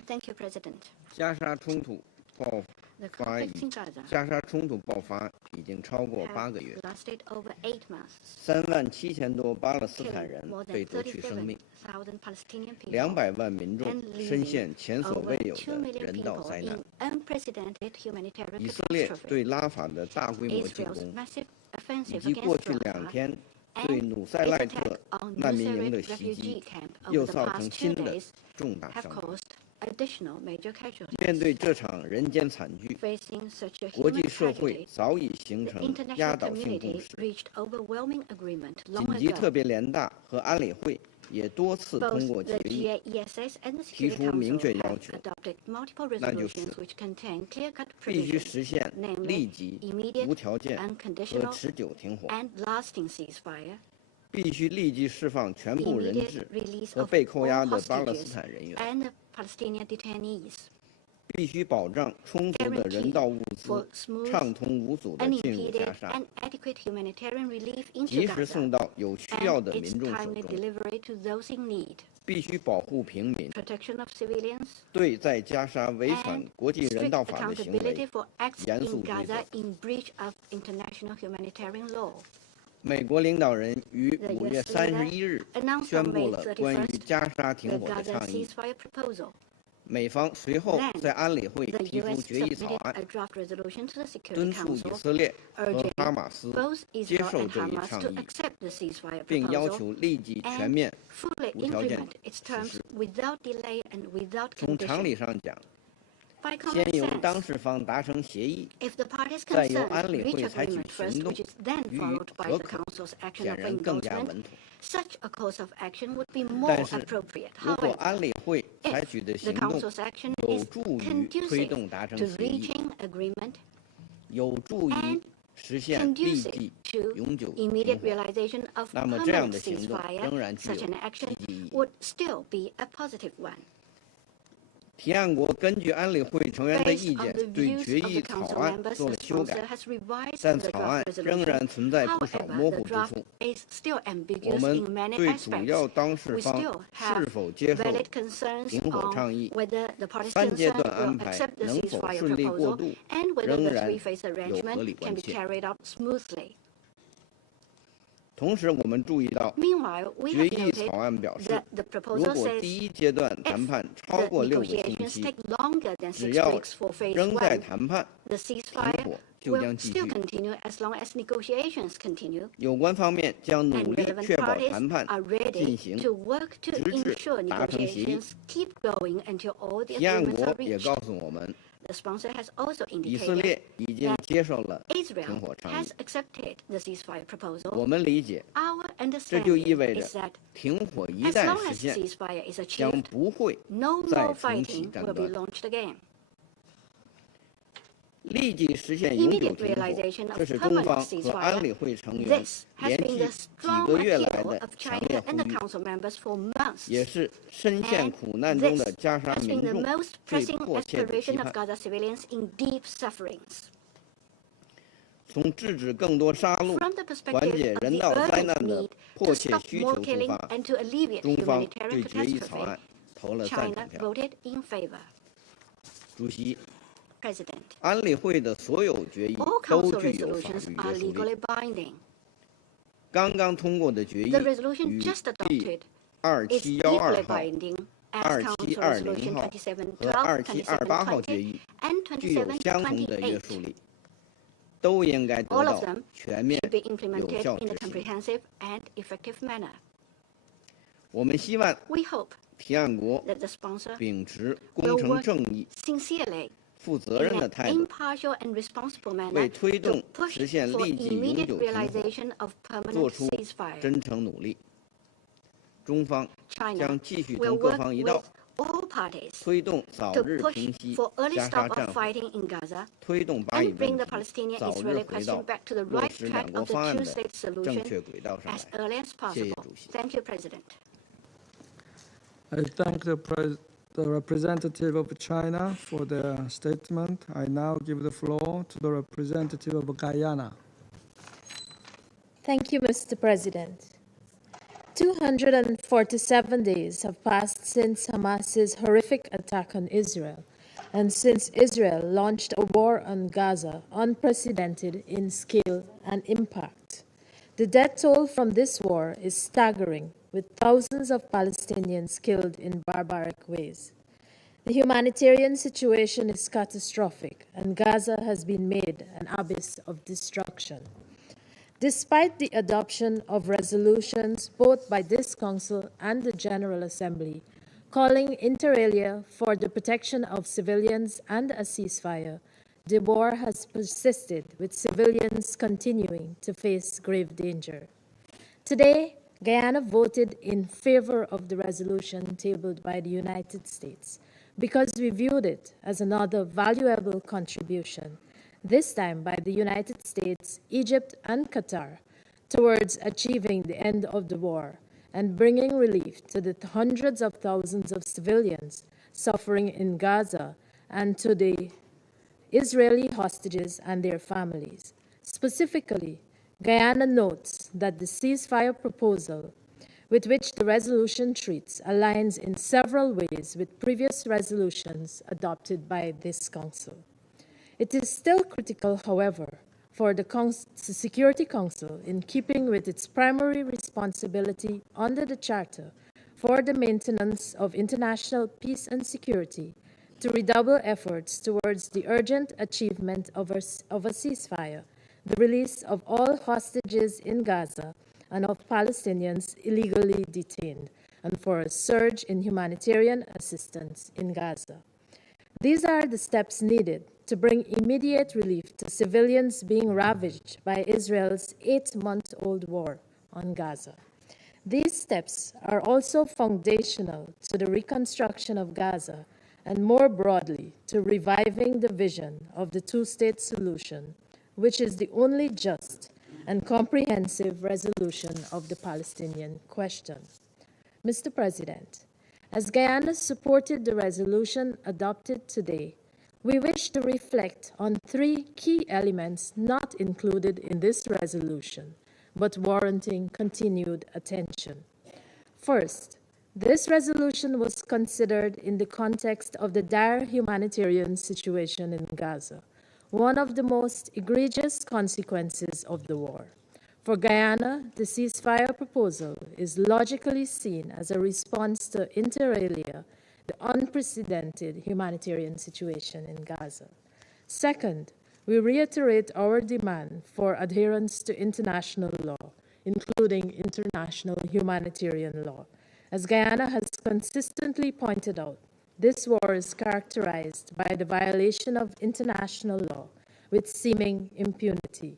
Thank you, President. 加沙冲突爆 The 发 conflict in Gaza 加沙冲突爆发已经超过8个月， lasted over 8 months, 37000多巴勒斯坦人 killing more 被 than 夺取生命， 37,000 Palestinian people, 200万民众 and 深陷前所 over 未有 2的 million 人道 people 灾难。 in unprecedented humanitarian 以色列 catastrophe. 对拉法的大规模进 Israel's 攻， massive 以 offensive 及过 against 去2 Rafah 天 and 对努塞 its 赖 attack 特 on 难民营的 Nusayrat 袭击 refugee，camp 又 over the 造成 past 新 2的 days 重大 have 伤亡。 caused additional major casualties. 面对这场人间惨剧， Facing such a 国 human 际社会 tragedy, 早已形 the 成 international 压倒性共 community 识。 reached overwhelming agreement 紧 long 急特 ago. 别联大和安理会也多次通 Both 过 the 决议， GAESS and the 提 Security 出明确 Council 要 have 求， adopted multiple 那就是 resolutions which contain clear-cut 必须 provisions, 实现 namely 立即、 immediate, 无条件和 unconditional, 持久停火， and lasting ceasefire, 必须立即释放全 the 部人 immediate 质 release 和 of 被扣押 all 的巴勒斯 hostages 坦人员， and the Palestinian detainees, 必须保障充足的人道物 for 资 smooth, 畅通无阻地进入 unimpeded, 加沙， and adequate humanitarian relief into 及时送 Gaza, 到有需要 and 的 its 民众手 timely 中， delivery to those in need, 必须保护平民， protection of civilians, 对在加沙违反 and 国际人 strict 道法的行 accountability 为 for acts 严 in 肃追责 Gaza。in breach of international humanitarian law. 美国领导人于 The 5月 US 31日 announced 宣 on 布 May 了关于 31st 加沙 the 停火的 Gaza 倡议， ceasefire proposal. 美方随后 Then, 在安理会 The 提出 US 决议草 submitted 案， a draft resolution to the 敦 Security 促以 Council 色列和 urging 哈马斯 both 接 Israel 受 and 这一 Hamas 倡 to 议， accept the ceasefire 并要 proposal 求立即全 and 面 fully 无条件 implement its 实 terms 施。 without delay and without 从常 condition. 理上讲， By 先 common 由当 sense, 事方达成协议， if the parties 再由 concerned 安理 reach 会采取 agreement first, 行动 which is then 予以 followed by 核 the 可， Council's action 显 of 然更加 endorsement, 稳妥。 such a course of action would be more 但是， appropriate. 如果 However, 安理会采 if 取的 the 行动 Council's action 有 is 助于推 conducive 动达成 to 协议， reaching agreement 有助于 and 实现立 conducive 即、 to 永久停 immediate 火， realization of 那么这样 permanent 的行动 ceasefire, 仍然具 such 有 an action 积极意义。 would still be a positive one. 提案国根据安理会成员的 Based 意 on 见， the 对 views 决 of 议 the 草 Council 案 members, 做 the 了修 sponsor 改， has revised 但 the 草案 draft 仍 resolution. 然存在不少 However, 模 the 糊之 draft 处。 is still 我 ambiguous 们 in many 对主 aspects. 要当事 We 方 still 是 have 否接受 valid concerns 停火倡 on 议、 whether the parties 3阶 concerned 段安 will 排 accept the 能否 ceasefire 顺利过 proposal 渡， and whether 仍 the 然 three-phase 有合理 arrangement can 关 be 切。 carried out smoothly. 同时，我们注意到， Meanwhile, we 决 have 议草 noted 案表示 that，the 如 proposal 果 says 第一阶段谈判超 the 过6个星 negotiations 期， take longer than 只 6要 weeks for phase 仍在 1, 谈判， the 停 ceasefire 火就 will 将继 still 续。 continue as long as negotiations continue. 有关方面将努 And 力 relevant 确保 parties 谈判 are 进 ready 行。 to work to 直至 ensure 达成协议。 negotiations keep going until all the 提案 agreements 国 are 也 reached. 告诉我们， The sponsor has also 以色 indicated 列已经 that 接受了停 Israel 火倡 has 议。 accepted the ceasefire 我 proposal. 们理解， Our 这就意 understanding 味着 is that 停火一 as 旦 long 实 as 现， ceasefire is 将 achieved, 不会 no 再 more 重启 fighting 战 will be 端。 launched again. 立即实现永久 Immediate 停火， realization 这 of 是中 permanent 方和安 ceasefire. 理会成员 This has 连 been 续 the 几 strong 个月来 appeal 的 of 强烈 China 呼 and the 吁， Council members for months. 也是深陷 And 苦难中的 this 加沙 has 民 been the 众 most 最 pressing 迫切的期 aspiration of 盼。 Gaza civilians in deep sufferings. 从制止更多杀戮、 From the 缓 perspective 解 of 人 the 道灾 urgent 难的 need 迫 to 切 stop 需 more 求出 killing 发， and to alleviate 中方 humanitarian 对决议草 catastrophe, 案投了赞成 China 票。 voted in favor. 主席， President, 安理会的所有决议 all 都 Council 具有法 resolutions 律 are 约束力。 legally binding. 刚刚通过的决议 The resolution 与 just 第 adopted is 2712 legally 号、 binding as Council 2720 Resolution 号和 2712, 2728号决 2720, 议 and 具有相同的约 2728束力，都应该得 All of 到 them 全面 should be 有 implemented 效 in a 执行。 comprehensive and effective manner. 我们希望 We hope 提案国 that the sponsor 秉持 will 公正 work 正义、 sincerely 负责任 in 的 an 态度， impartial and responsible 为 manner 推 to 动 push 实现 for 立即永 immediate 久停火 realization of 做 permanent 出 ceasefire. 真诚努力。中方 China 将继续 will 同各 work 方一 with 道， all parties 推动早 to 日 push 平息 for early 加沙 stop 战 of 火， fighting in Gaza 推动巴以 and bring 问 the 题 早日 Palestinian-Israeli 回到 question back to the 落 right 实 track 两国 of the 方案的 two-state 正 solution 确轨道上 as 来。 early as 谢谢 possible. 主席。 Thank you, President. I thank the representative of China for their statement. I now give the floor to the representative of Guyana. Thank you, Mr. President. 247 days have passed since Hamas's horrific attack on Israel, and since Israel launched a war on Gaza unprecedented in scale and impact. The death toll from this war is staggering, with thousands of Palestinians killed in barbaric ways. The humanitarian situation is catastrophic, and Gaza has been made an abyss of destruction. Despite the adoption of resolutions both by this Council and the General Assembly, calling inter alia for the protection of civilians and a ceasefire, the war has persisted, with civilians continuing to face grave danger. Today, Guyana voted in favor of the resolution tabled by the United States because we viewed it as another valuable contribution, this time by the United States, Egypt, and Qatar, towards achieving the end of the war and bringing relief to the hundreds of thousands of civilians suffering in Gaza and to the Israeli hostages and their families. Specifically, Guyana notes that the ceasefire proposal with which the resolution treats aligns in several ways with previous resolutions adopted by this Council. It is still critical, however, for the Security Council, in keeping with its primary responsibility under the Charter for the maintenance of international peace and security, to redouble efforts towards the urgent achievement of a ceasefire, the release of all hostages in Gaza and of Palestinians illegally detained, and for a surge in humanitarian assistance in Gaza. These are the steps needed to bring immediate relief to civilians being ravaged by Israel's 8-month-old war on Gaza. These steps are also foundational to the reconstruction of Gaza and more broadly to reviving the vision of the two-state solution, which is the only just and comprehensive resolution of the Palestinian question. Mr. President, as Guyana supported the resolution adopted today, we wish to reflect on three key elements not included in this resolution, but warranting continued attention. First, this resolution was considered in the context of the dire humanitarian situation in Gaza, one of the most egregious consequences of the war. For Guyana, the ceasefire proposal is logically seen as a response to, inter alia, the unprecedented humanitarian situation in Gaza. Second, we reiterate our demand for adherence to international law, including international humanitarian law. As Guyana has consistently pointed out, this war is characterized by the violation of international law with seeming impunity.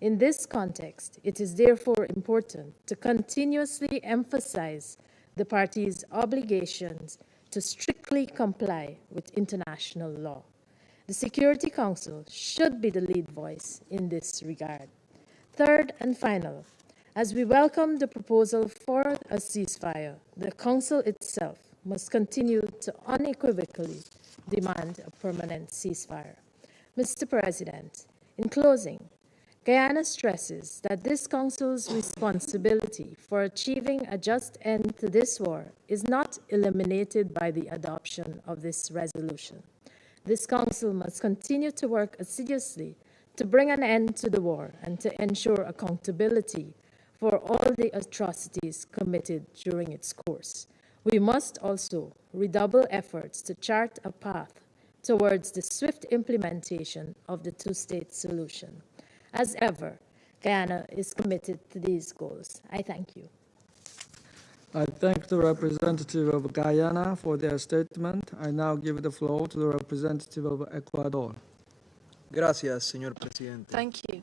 In this context, it is therefore important to continuously emphasize the parties' obligations to strictly comply with international law. The Security Council should be the lead voice in this regard. Third and final, as we welcome the proposal for a ceasefire, the Council itself must continue to unequivocally demand a permanent ceasefire. Mr. President, in closing, Guyana stresses that this Council's responsibility for achieving a just end to this war is not eliminated by the adoption of this resolution. This Council must continue to work assiduously to bring an end to the war and to ensure accountability for all the atrocities committed during its course. We must also redouble efforts to chart a path towards the swift implementation of the two-state solution. As ever, Guyana is committed to these goals. I thank you. I thank the representative of Guyana for their statement. I now give the floor to the representative of Ecuador. Gracias, señor presidente. Thank you,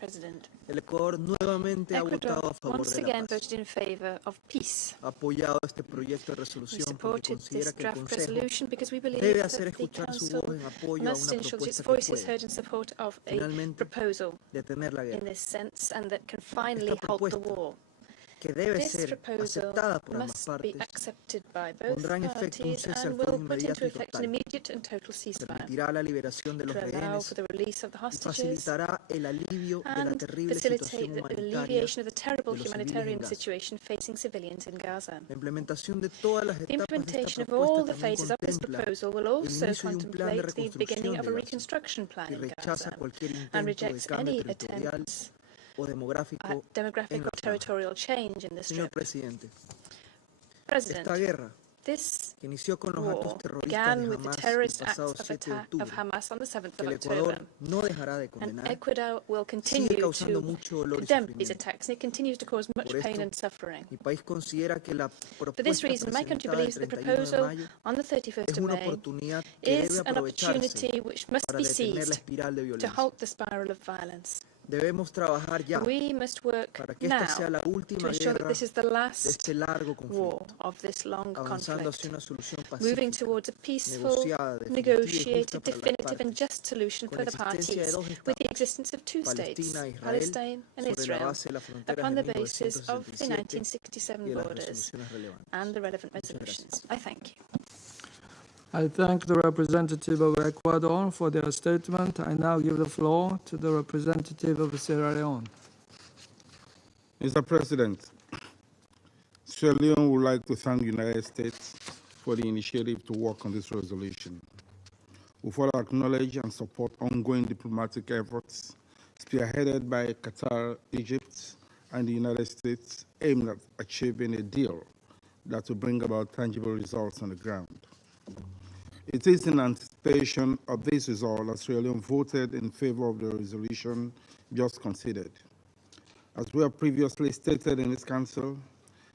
President. El Ecuador nuevamente ha votado a favor once de la again paz. voted in favor of peace. Ha apoyado este proyecto de We resolución porque supported considera this que el draft Consejo resolution because we believe debe that hacer the escuchar su Council voz en apoyo a must una ensure that its propuesta que voice is puede heard in support of a finalmente proposal detener la in guerra, this sense and that can finally Esta halt the propuesta war. que debe This ser proposal aceptada por ambas must be partes, accepted by both pondrá en efecto un parties cese al and fuego will put inmediato into y effect an total, immediate and total ceasefire permitirá la liberación de los to allow rehenes for the release of the y hostages facilitará el alivio de la and terrible facilitate situación the humanitaria alleviation of the terrible de los civiles en humanitarian Gaza. situation facing civilians in Gaza. La implementación de todas las The etapas de implementation esta of all propuesta the también phases of this contempla proposal will el also inicio de un plan de contemplate the beginning reconstrucción of de a Gaza reconstruction plan y in rechaza Gaza cualquier and intento de rejects cambio any territorial attempts o demográfico at demographic en or la franja. territorial change in the Señor strip. presidente, President, esta guerra this que inició con los actos war terroristas began de with the Hamas el terrorist acts pasado of 7 de attack octubre, of Hamas on the 7th que of el Ecuador October. no dejará de And condenar, Ecuador will sigue continue causando to mucho dolor y condemn these sufrimiento. attacks, and it continues to cause much Por pain esto, and suffering. mi país considera que la For this propuesta reason, my country presentada el believes the 31 de proposal mayo on the 31st es of una May oportunidad que is debe an aprovecharse opportunity which must para be detener la seized espiral de to violencia. halt the spiral of violence. Debemos trabajar ya We must work para que now esta sea la to última ensure that guerra this is the de last este largo war conflicto, of this long avanzando conflict, hacia una solución moving pacífica, towards a peaceful, negociada, definitiva y negotiated, justa para las definitive and partes, just solution con for la the existencia de parties, dos with the estados, existence of two states, Palestina e Israel, Palestine and sobre la Israel, base de las fronteras upon de the basis of the 1967 y 1967 de las borders resoluciones relevantes. and the relevant Muchas resolutions. I thank you. I thank the representative of Ecuador for their statement. I now give the floor to the representative of Sierra Leone. Mr. President, Sierra Leone would like to thank the United States for the initiative to work on this resolution. We further acknowledge and support ongoing diplomatic efforts spearheaded by Qatar, Egypt, and the United States aimed at achieving a deal that will bring about tangible results on the ground. It is in anticipation of this result that Sierra Leone voted in favor of the resolution just considered. As we have previously stated in this Council,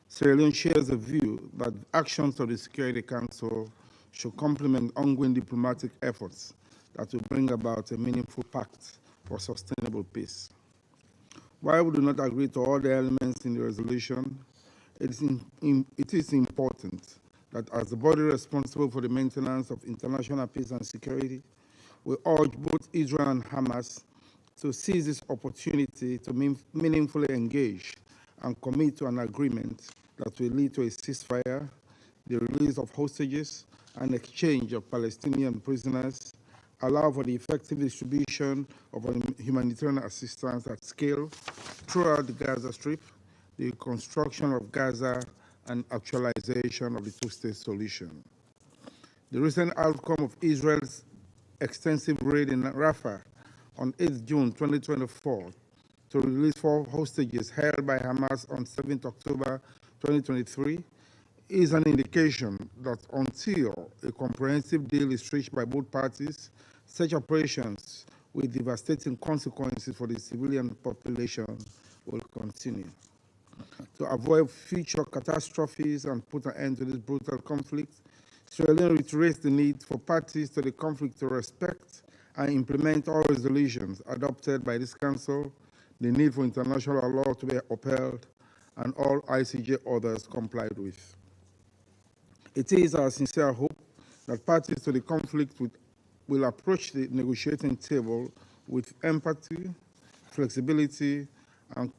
Sierra Leone shares the view that actions of the Security Council should complement ongoing diplomatic efforts that will bring about a meaningful pact for sustainable peace. While we do not agree to all the elements in the resolution, it is important that as the body responsible for the maintenance of international peace and security, we urge both Israel and Hamas to seize this opportunity to meaningfully engage and commit to an agreement that will lead to a ceasefire, the release of hostages, and exchange of Palestinian prisoners, allow for the effective distribution of humanitarian assistance at scale throughout the Gaza Strip, the construction of Gaza, and actualization of the two-state solution. The recent outcome of Israel's extensive raid in Rafah on 8 June 2024 to release 4 hostages held by Hamas on 7 October 2023 is an indication that until a comprehensive deal is reached by both parties, such operations with devastating consequences for the civilian population will continue. To avoid future catastrophes and put an end to this brutal conflict, Sierra Leone reiterates the need for parties to the conflict to respect and implement all resolutions adopted by this Council, the need for international law to be upheld, and all ICJ orders complied with. It is our sincere hope that parties to the conflict will approach the negotiating table with empathy, flexibility, and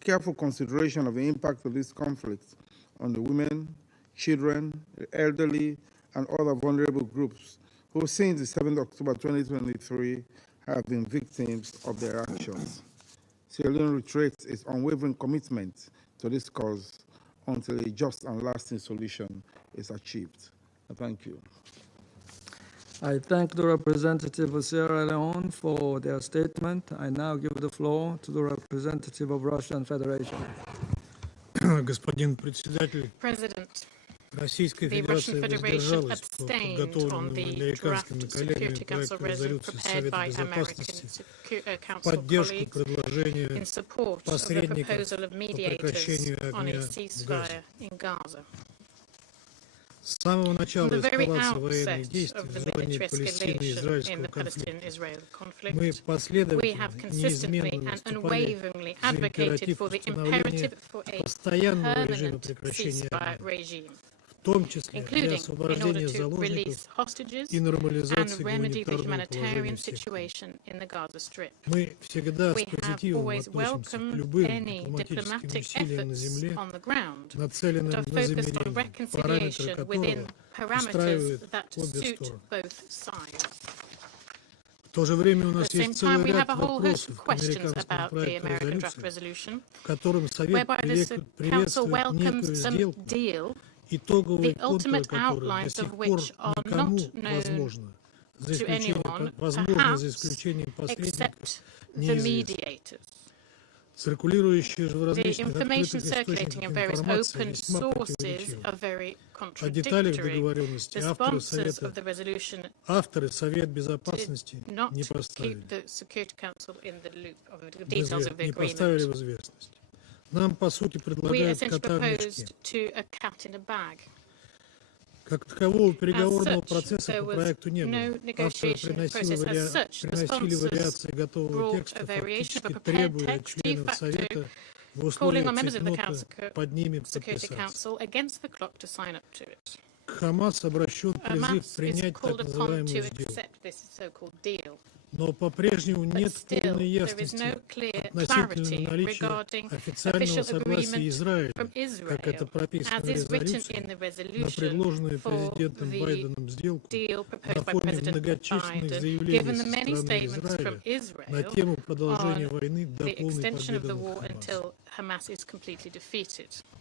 careful consideration of the impact of this conflict on the women, children, the elderly, and other vulnerable groups who, since the 7th October 2023, have been victims of their actions. Sierra Leone reiterates its unwavering commitment to this cause until a just and lasting solution is achieved. Thank you. I thank the representative of Sierra Leone for their statement. I now give the floor to the representative of Russian Federation. Господин председатель, Российская Федерация воздержалась по подготовленному американскими коллегами проекту резолюции Совета Безопасности в поддержку предложения посредников по прекращению огня в Газе. С самого начала эскалации военных действий в зоне Палестино-израильского конфликта мы последовательно и неизменно выступали за императив установления постоянного режима прекращения огня, в том числе для освобождения заложников и нормализации гуманитарного положения всех. Мы всегда с позитивом относимся к любым дипломатическим усилиям на земле, нацеленным на замерение, параметры которого устраивают обе стороны. В то же время у нас есть целый ряд вопросов к американскому проекту резолюции, в котором Совет приветствует некую сделку, итоговые контуры которой до сих пор никому возможно, за исключением посредников, неизвестно. Циркулирующие же в различных открытых источниках информация весьма противоречива. О деталях договоренности авторы Совет Безопасности не поставили в известность. Нам, по сути, предлагают кота в мешке. Как такового переговорного процесса по проекту не было. Авторы приносили вариации готового текста, фактически требуя от членов Совета в условиях цейтнота под ними подписаться. К Хамас обращен призыв принять так называемую сделку. Но по-прежнему нет полной ясности относительно наличия официального согласия Израиля, как это прописано в резолюции, на предложенную президентом Байденом сделку на фоне многочисленных заявлений со стороны Израиля на тему продолжения войны до полной победы над Хамас.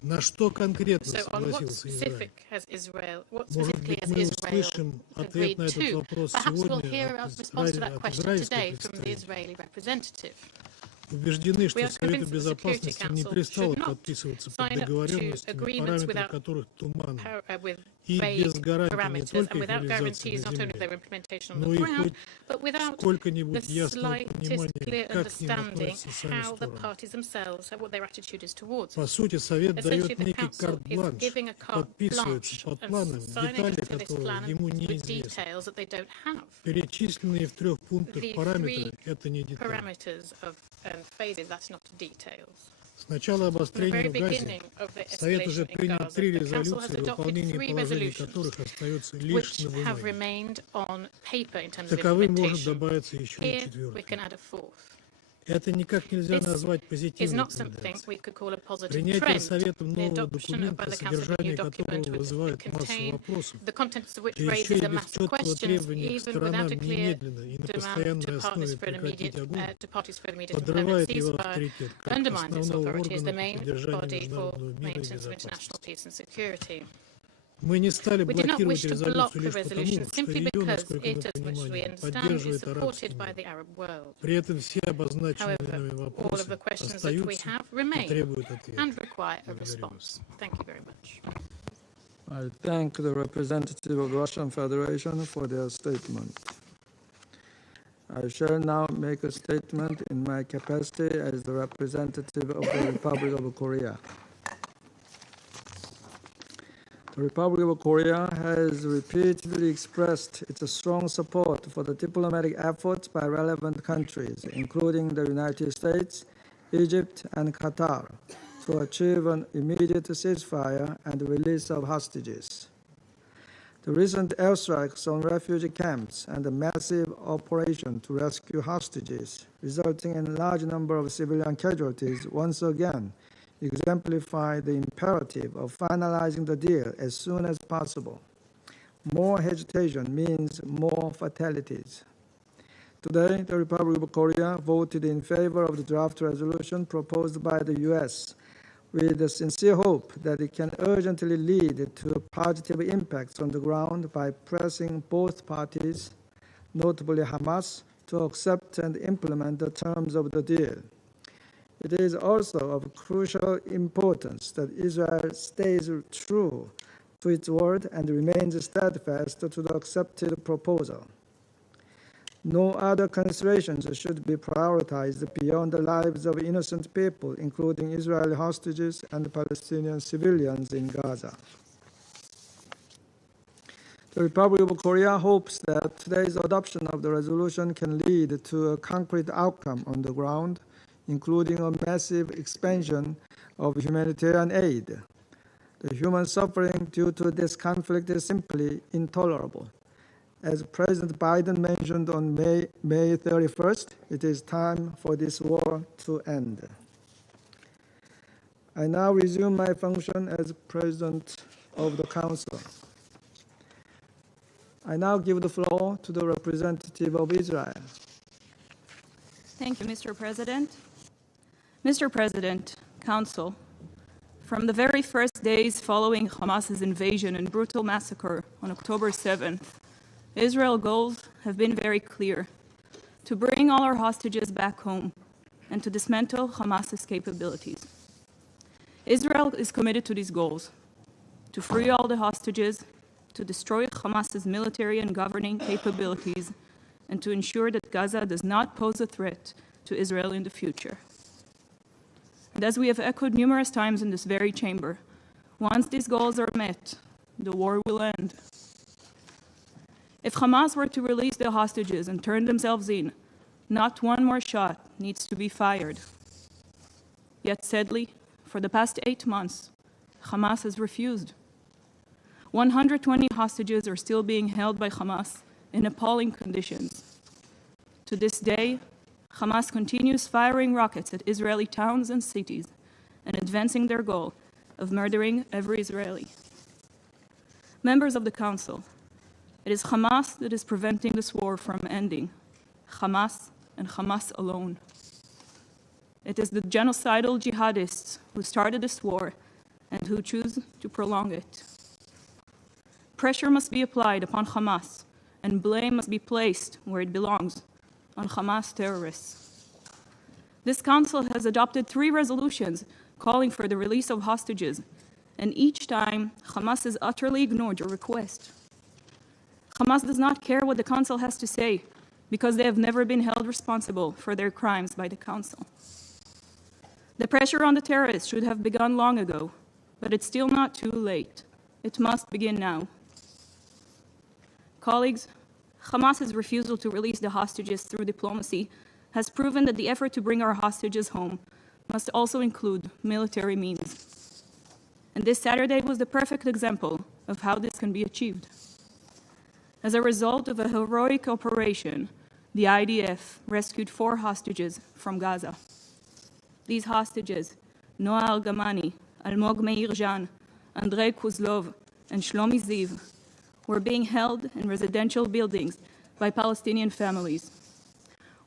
На что конкретно согласился Израиль? Может быть, мы услышим ответ на этот вопрос сегодня от израильского представителя. Убеждены, что Совету Безопасности не пристало подписываться под договоренностями, параметры которых туманны, и без гарантий не только их реализации на земле, но и хоть сколько-нибудь ясного понимания, как к ним относятся сами стороны. По сути, Совет дает некий карт-бланш, подписывается под планом, детали которого ему неизвестны. Перечисленные в 3 пунктах параметры — это не детали. С начала обострения в Газе Совет уже принял 3 резолюции, выполнение положений которых остается лишь на бумаге. Таковым может добавиться еще и 4-й. Это никак нельзя назвать позитивной тенденцией. Принятие Советом нового документа, содержание которого вызывает массу вопросов, да еще и без четкого требования к сторонам немедленно и на постоянной основе прекратить огонь, подрывает его авторитет как основного органа по поддержанию международного мира и безопасности. Мы не стали We did not wish блокировать to block резолюцию the лишь resolution потому, что simply ее, because насколько мы it, as much as we понимаем, understand, is поддерживает supported арабский by мир. the Arab world. При этом все обозначенные However, нами all of вопросы the questions that we остаются have и remain требуют ответа. and require a Благодарю response. Thank you very much. I thank the representative of the Russian Federation for their statement. I shall now make a statement in my capacity as the representative of the Republic of Korea. The Republic of Korea has repeatedly expressed its strong support for the diplomatic efforts by relevant countries, including the United States, Egypt, and Qatar, to achieve an immediate ceasefire and release of hostages. The recent airstrikes on refugee camps and the massive operation to rescue hostages, resulting in a large number of civilian casualties, once again exemplify the imperative of finalizing the deal as soon as possible. More hesitation means more fatalities. Today, the Republic of Korea voted in favor of the draft resolution proposed by the U.S., with the sincere hope that it can urgently lead to positive impacts on the ground by pressing both parties, notably Hamas, to accept and implement the terms of the deal. It is also of crucial importance that Israel stays true to its word and remains steadfast to the accepted proposal. No other considerations should be prioritized beyond the lives of innocent people, including Israeli hostages and Palestinian civilians in Gaza. The Republic of Korea hopes that today's adoption of the resolution can lead to a concrete outcome on the ground, including a massive expansion of humanitarian aid. The human suffering due to this conflict is simply intolerable. As President Biden mentioned on May 31st, it is time for this war to end. I now resume my function as President of the Council. I now give the floor to the representative of Israel. Thank you, Mr. President. Mr. President, Council, from the very first days following Hamas's invasion and brutal massacre on October 7th, Israel's goals have been very clear: to bring all our hostages back home and to dismantle Hamas's capabilities. Israel is committed to these goals: to free all the hostages, to destroy Hamas's military and governing capabilities, and to ensure that Gaza does not pose a threat to Israel in the future. And as we have echoed numerous times in this very chamber, once these goals are met, the war will end. If Hamas were to release the hostages and turn themselves in, not one more shot needs to be fired. Yet sadly, for the past 8 months, Hamas has refused. 120 hostages are still being held by Hamas in appalling conditions. To this day, Hamas continues firing rockets at Israeli towns and cities and advancing their goal of murdering every Israeli. Members of the Council, it is Hamas that is preventing this war from ending. Hamas and Hamas alone. It is the genocidal jihadists who started this war and who choose to prolong it. Pressure must be applied upon Hamas, and blame must be placed where it belongs, on Hamas terrorists. This Council has adopted 3 resolutions calling for the release of hostages, and each time Hamas has utterly ignored your request. Hamas does not care what the Council has to say, because they have never been held responsible for their crimes by the Council. The pressure on the terrorists should have begun long ago, but it's still not too late. It must begin now. Colleagues, Hamas's refusal to release the hostages through diplomacy has proven that the effort to bring our hostages home must also include military means. And this Saturday was the perfect example of how this can be achieved. As a result of a heroic operation, the IDF rescued 4 hostages from Gaza. These hostages, Noah Argamani, Almog Meir-Jan, Andrei Kuzlov, and Shlomi Ziv, were being held in residential buildings by Palestinian families.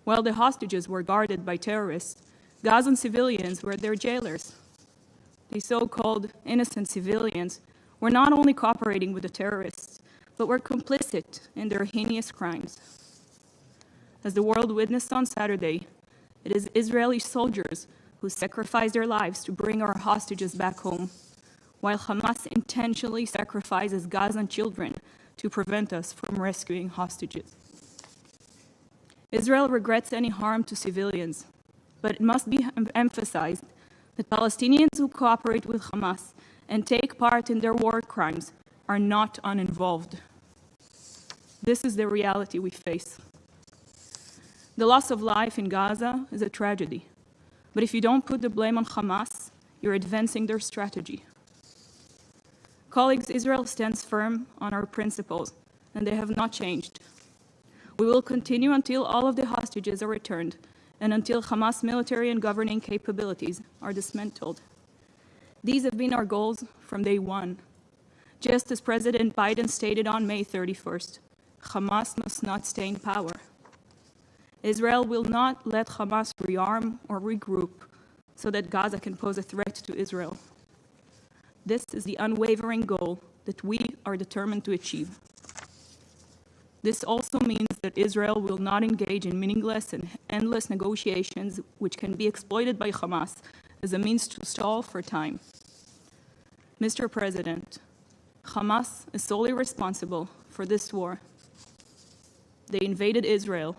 While the hostages were guarded by terrorists, Gazan civilians were their jailers. These so-called innocent civilians We're not only cooperating with the terrorists, but we're complicit in their heinous crimes. As the world witnessed on Saturday, it is Israeli soldiers who sacrificed their lives to bring our hostages back home, while Hamas intentionally sacrifices Gazan children to prevent us from rescuing hostages. Israel regrets any harm to civilians, but it must be emphasized that Palestinians who cooperate with Hamas and take part in their war crimes are not uninvolved. This is the reality we face. The loss of life in Gaza is a tragedy, but if you don't put the blame on Hamas, you're advancing their strategy. Colleagues, Israel stands firm on our principles, and they have not changed. We will continue until all of the hostages are returned and until Hamas military and governing capabilities are dismantled. These have been our goals from day one. Just as President Biden stated on May 31st, Hamas must not stay in power. Israel will not let Hamas rearm or regroup so that Gaza can pose a threat to Israel. This is the unwavering goal that we are determined to achieve. This also means that Israel will not engage in meaningless and endless negotiations which can be exploited by Hamas as a means to stall for time. Mr. President, Hamas is solely responsible for this war. They invaded Israel,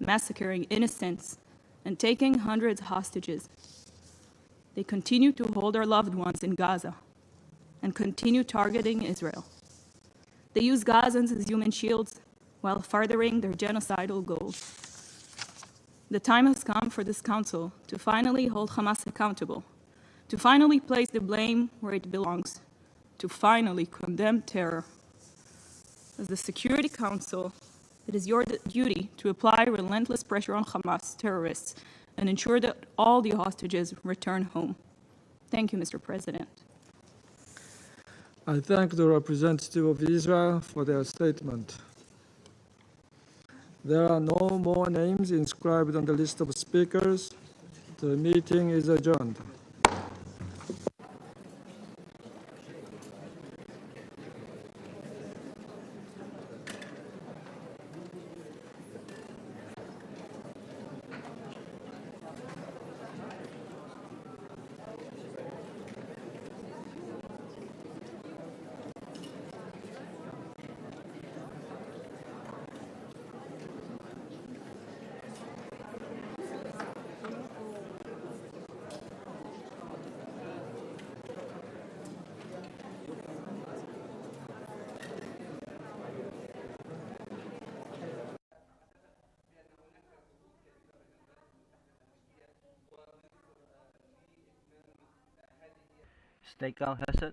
massacring innocents and taking hundreds hostages. They continue to hold our loved ones in Gaza and continue targeting Israel. They use Gazans as human shields while furthering their genocidal goals. The time has come for this Council to finally hold Hamas accountable, to finally place the blame where it belongs, to finally condemn terror. As the Security Council, it is your duty to apply relentless pressure on Hamas terrorists and ensure that all the hostages return home. Thank you, Mr. President. I thank the representative of Israel for their statement. There are no more names inscribed on the list of speakers. The meeting is adjourned. Stakeout Hesed.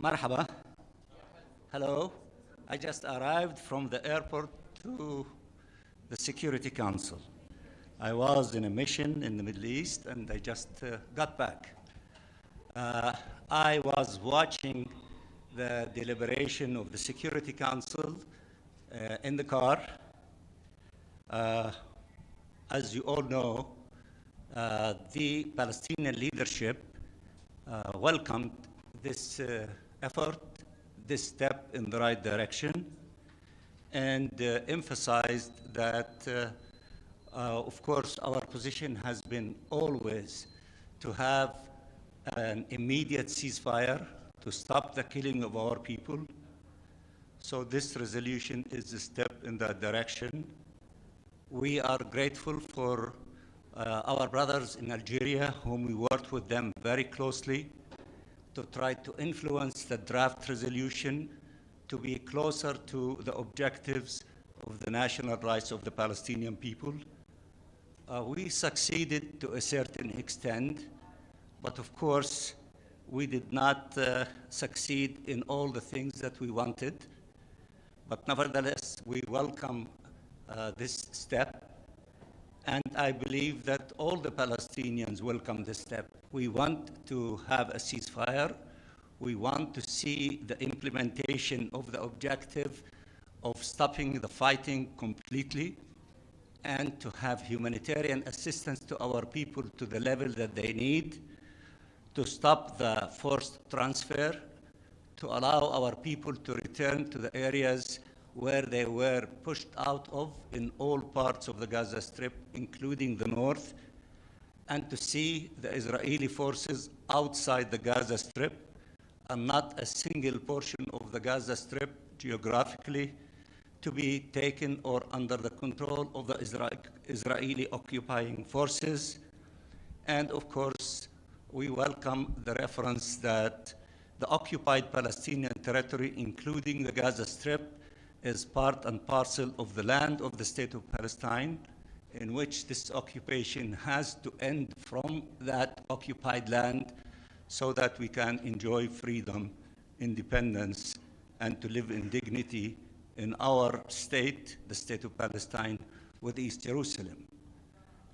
Marhaba. Hello. I just arrived from the airport to the Security Council. I was in a mission in the Middle East, and I just got back. I was watching the deliberation of the Security Council in the car. As you all know, the Palestinian leadership welcomed this effort, this step in the right direction, and emphasized that, of course, our position has been always to have an immediate ceasefire to stop the killing of our people. So this resolution is a step in that direction. We are grateful for our brothers in Algeria, whom we worked with them very closely to try to influence the draft resolution to be closer to the objectives of the national rights of the Palestinian people. We succeeded to a certain extent, but of course, we did not succeed in all the things that we wanted. But nevertheless, we welcome this step, and I believe that all the Palestinians welcome this step. We want to have a ceasefire. We want to see the implementation of the objective of stopping the fighting completely and to have humanitarian assistance to our people to the level that they need, to stop the forced transfer, to allow our people to return to the areas where they were pushed out of in all parts of the Gaza Strip, including the north, and to see the Israeli forces outside the Gaza Strip and not a single portion of the Gaza Strip geographically to be taken or under the control of the Israeli occupying forces. And of course, we welcome the reference that the occupied Palestinian territory, including the Gaza Strip, is part and parcel of the land of the State of Palestine, in which this occupation has to end from that occupied land so that we can enjoy freedom, independence, and to live in dignity in our state, the State of Palestine, with East Jerusalem.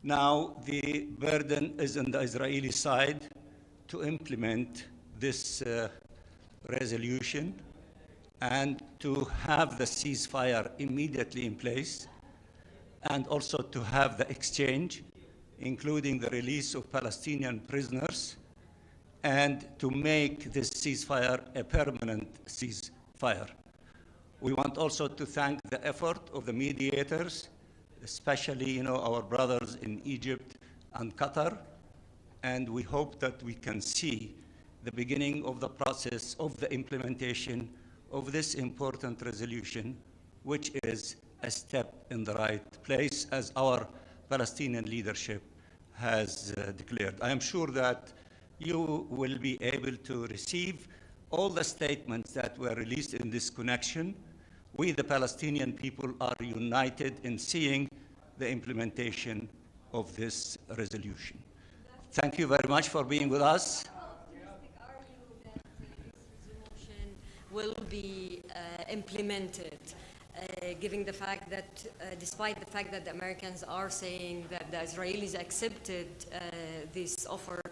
Now, the burden is on the Israeli side to implement this resolution and to have the ceasefire immediately in place, and also to have the exchange, including the release of Palestinian prisoners, and to make this ceasefire a permanent ceasefire. We want also to thank the effort of the mediators, especially our brothers in Egypt and Qatar, and we hope that we can see the beginning of the process of the implementation of this important resolution, which is a step in the right place, as our Palestinian leadership has declared. I am sure that you will be able to receive all the statements that were released in this connection. We, the Palestinian people, are united in seeing the implementation of this resolution. Thank you very much for being with us. Will be implemented, given the fact that, despite the fact that the Americans are saying that the Israelis accepted this offer,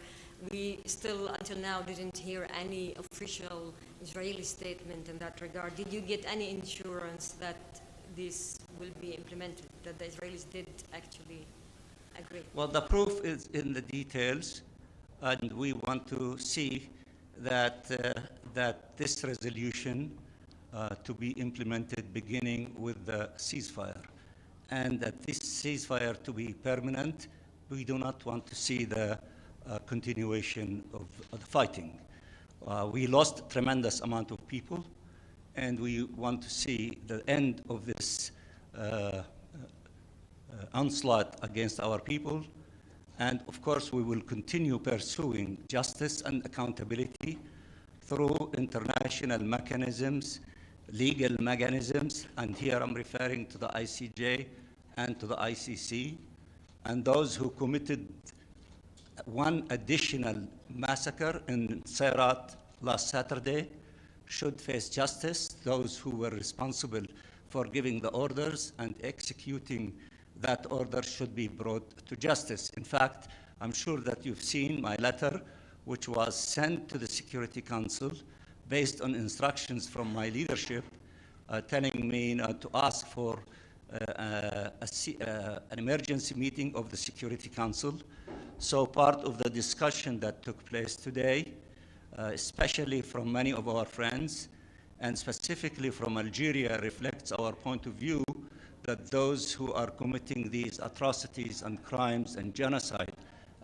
we still, until now, didn't hear any official Israeli statement in that regard. Did you get any insurance that this will be implemented, that the Israelis did actually agree? Well, the proof is in the details, and we want to see that this resolution to be implemented beginning with the ceasefire, and that this ceasefire to be permanent. We do not want to see the continuation of the fighting. We lost a tremendous amount of people, and we want to see the end of this onslaught against our people. And of course, we will continue pursuing justice and accountability through international mechanisms, legal mechanisms, and here I'm referring to the ICJ and to the ICC, and those who committed one additional massacre in Sairat last Saturday, should face justice. Those who were responsible for giving the orders and executing that order should be brought to justice. In fact, I'm sure that you've seen my letter, which was sent to the Security Council based on instructions from my leadership, telling me to ask for an emergency meeting of the Security Council. So part of the discussion that took place today, especially from many of our friends, and specifically from Algeria, reflects our point of view that those who are committing these atrocities and crimes and genocide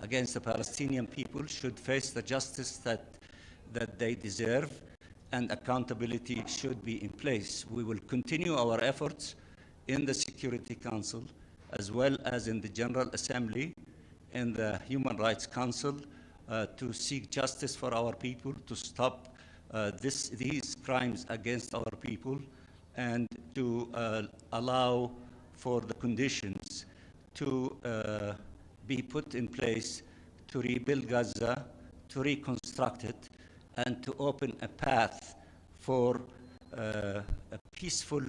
against the Palestinian people should face the justice that they deserve, and accountability should be in place. We will continue our efforts in the Security Council, as well as in the General Assembly, in the Human Rights Council, to seek justice for our people, to stop these crimes against our people, and to allow for the conditions to be put in place to rebuild Gaza, to reconstruct it, and to open a path for a peaceful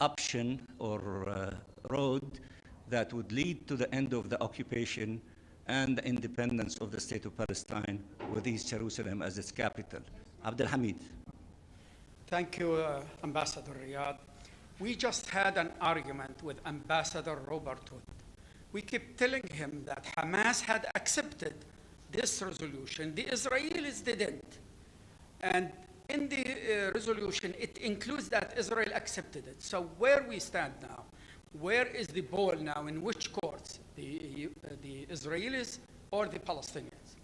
option or road that would lead to the end of the occupation and the independence of the State of Palestine with East Jerusalem as its capital. Abdel Hamid. Thank you, Ambassador Riyad. We just had an argument with Ambassador Robert Hood. We kept telling him that Hamas had accepted this resolution. The Israelis didn't. And in the resolution, it includes that Israel accepted it. So where we stand now, where is the ball now? In which courts? The Israelis or the Palestinians?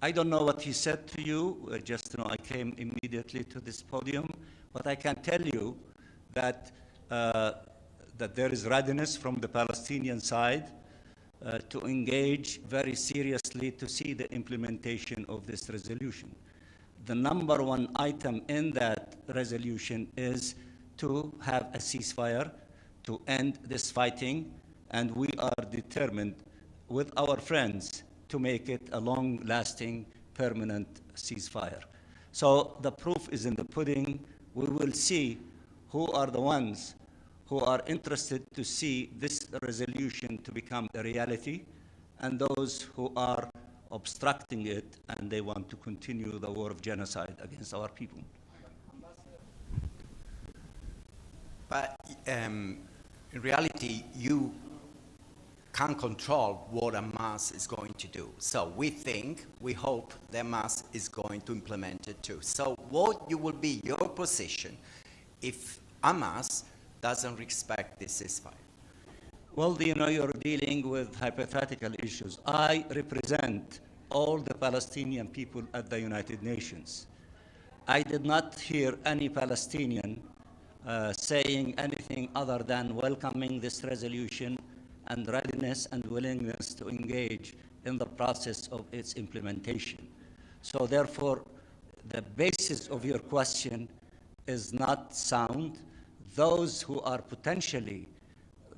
I don't know what he said to you. Just I came immediately to this podium, but I can tell you that that there is readiness from the Palestinian side to engage very seriously to see the implementation of this resolution. The number one item in that resolution is to have a ceasefire, to end this fighting, and we are determined with our friends to make it a long-lasting, permanent ceasefire. So the proof is in the pudding. We will see who are the ones who are interested to see this resolution to become a reality, and those who are obstructing it, and they want to continue the war of genocide against our people. But in reality, you can't control what Hamas is going to do. So we hope that Hamas is going to implement it too. So what will be your position if Hamas doesn't respect this ceasefire? Well, you're dealing with hypothetical issues. I represent all the Palestinian people at the United Nations. I did not hear any Palestinian saying anything other than welcoming this resolution and readiness and willingness to engage in the process of its implementation. So therefore, the basis of your question is not sound. Those who are potentially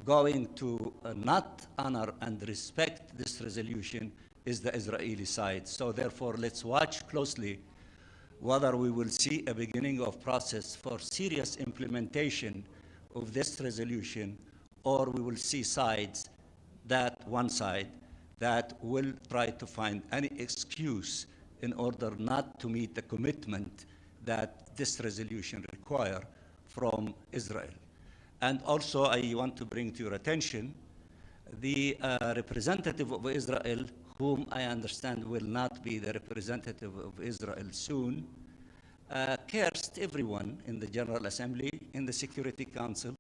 going to not honor and respect this resolution is the Israeli side. So therefore, let's watch closely whether we will see a beginning of process for serious implementation of this resolution, or we will see one side that will try to find any excuse in order not to meet the commitment that this resolution requires from Israel. And also, I want to bring to your attention the representative of Israel, whom I understand will not be the representative of Israel soon, cursed everyone in the General Assembly, in the Security Council,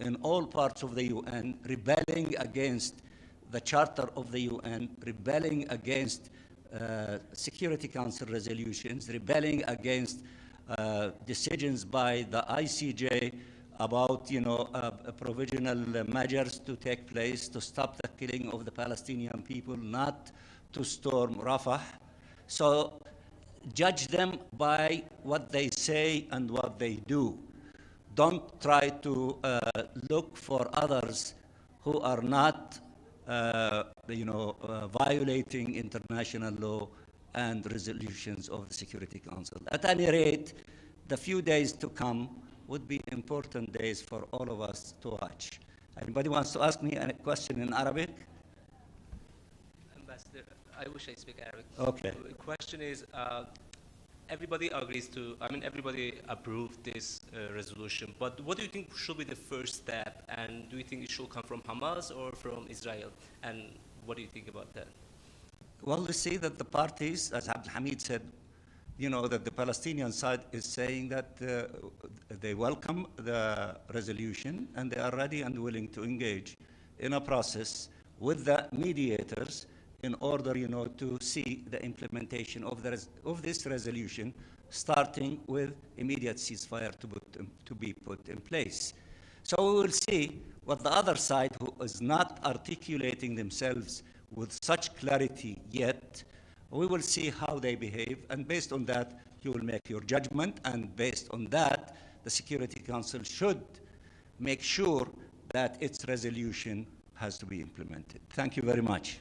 in all parts of the UN, rebelling against the Charter of the UN, rebelling against Security Council resolutions, rebelling against decisions by the ICJ about provisional measures to take place to stop the killing of the Palestinian people, not to storm Rafah. So judge them by what they say and what they do. Don't try to look for others who are not violating international law and resolutions of the Security Council. At any rate, the few days to come would be important days for all of us to watch. Anybody wants to ask me a question in Arabic? Ambassador, I wish I speak Arabic. Okay. The question is, everybody agrees to, everybody approved this resolution, but what do you think should be the first step? And do you think it should come from Hamas or from Israel? And what do you think about that? Well, you see that the parties, as Abdul Hamid said, that the Palestinian side is saying that they welcome the resolution and they are ready and willing to engage in a process with the mediators in order, to see the implementation of this resolution, starting with immediate ceasefire to be put in place. So we will see what the other side, who is not articulating themselves with such clarity yet, we will see how they behave, and based on that, you will make your judgment, and based on that, the Security Council should make sure that its resolution has to be implemented. Thank you very much.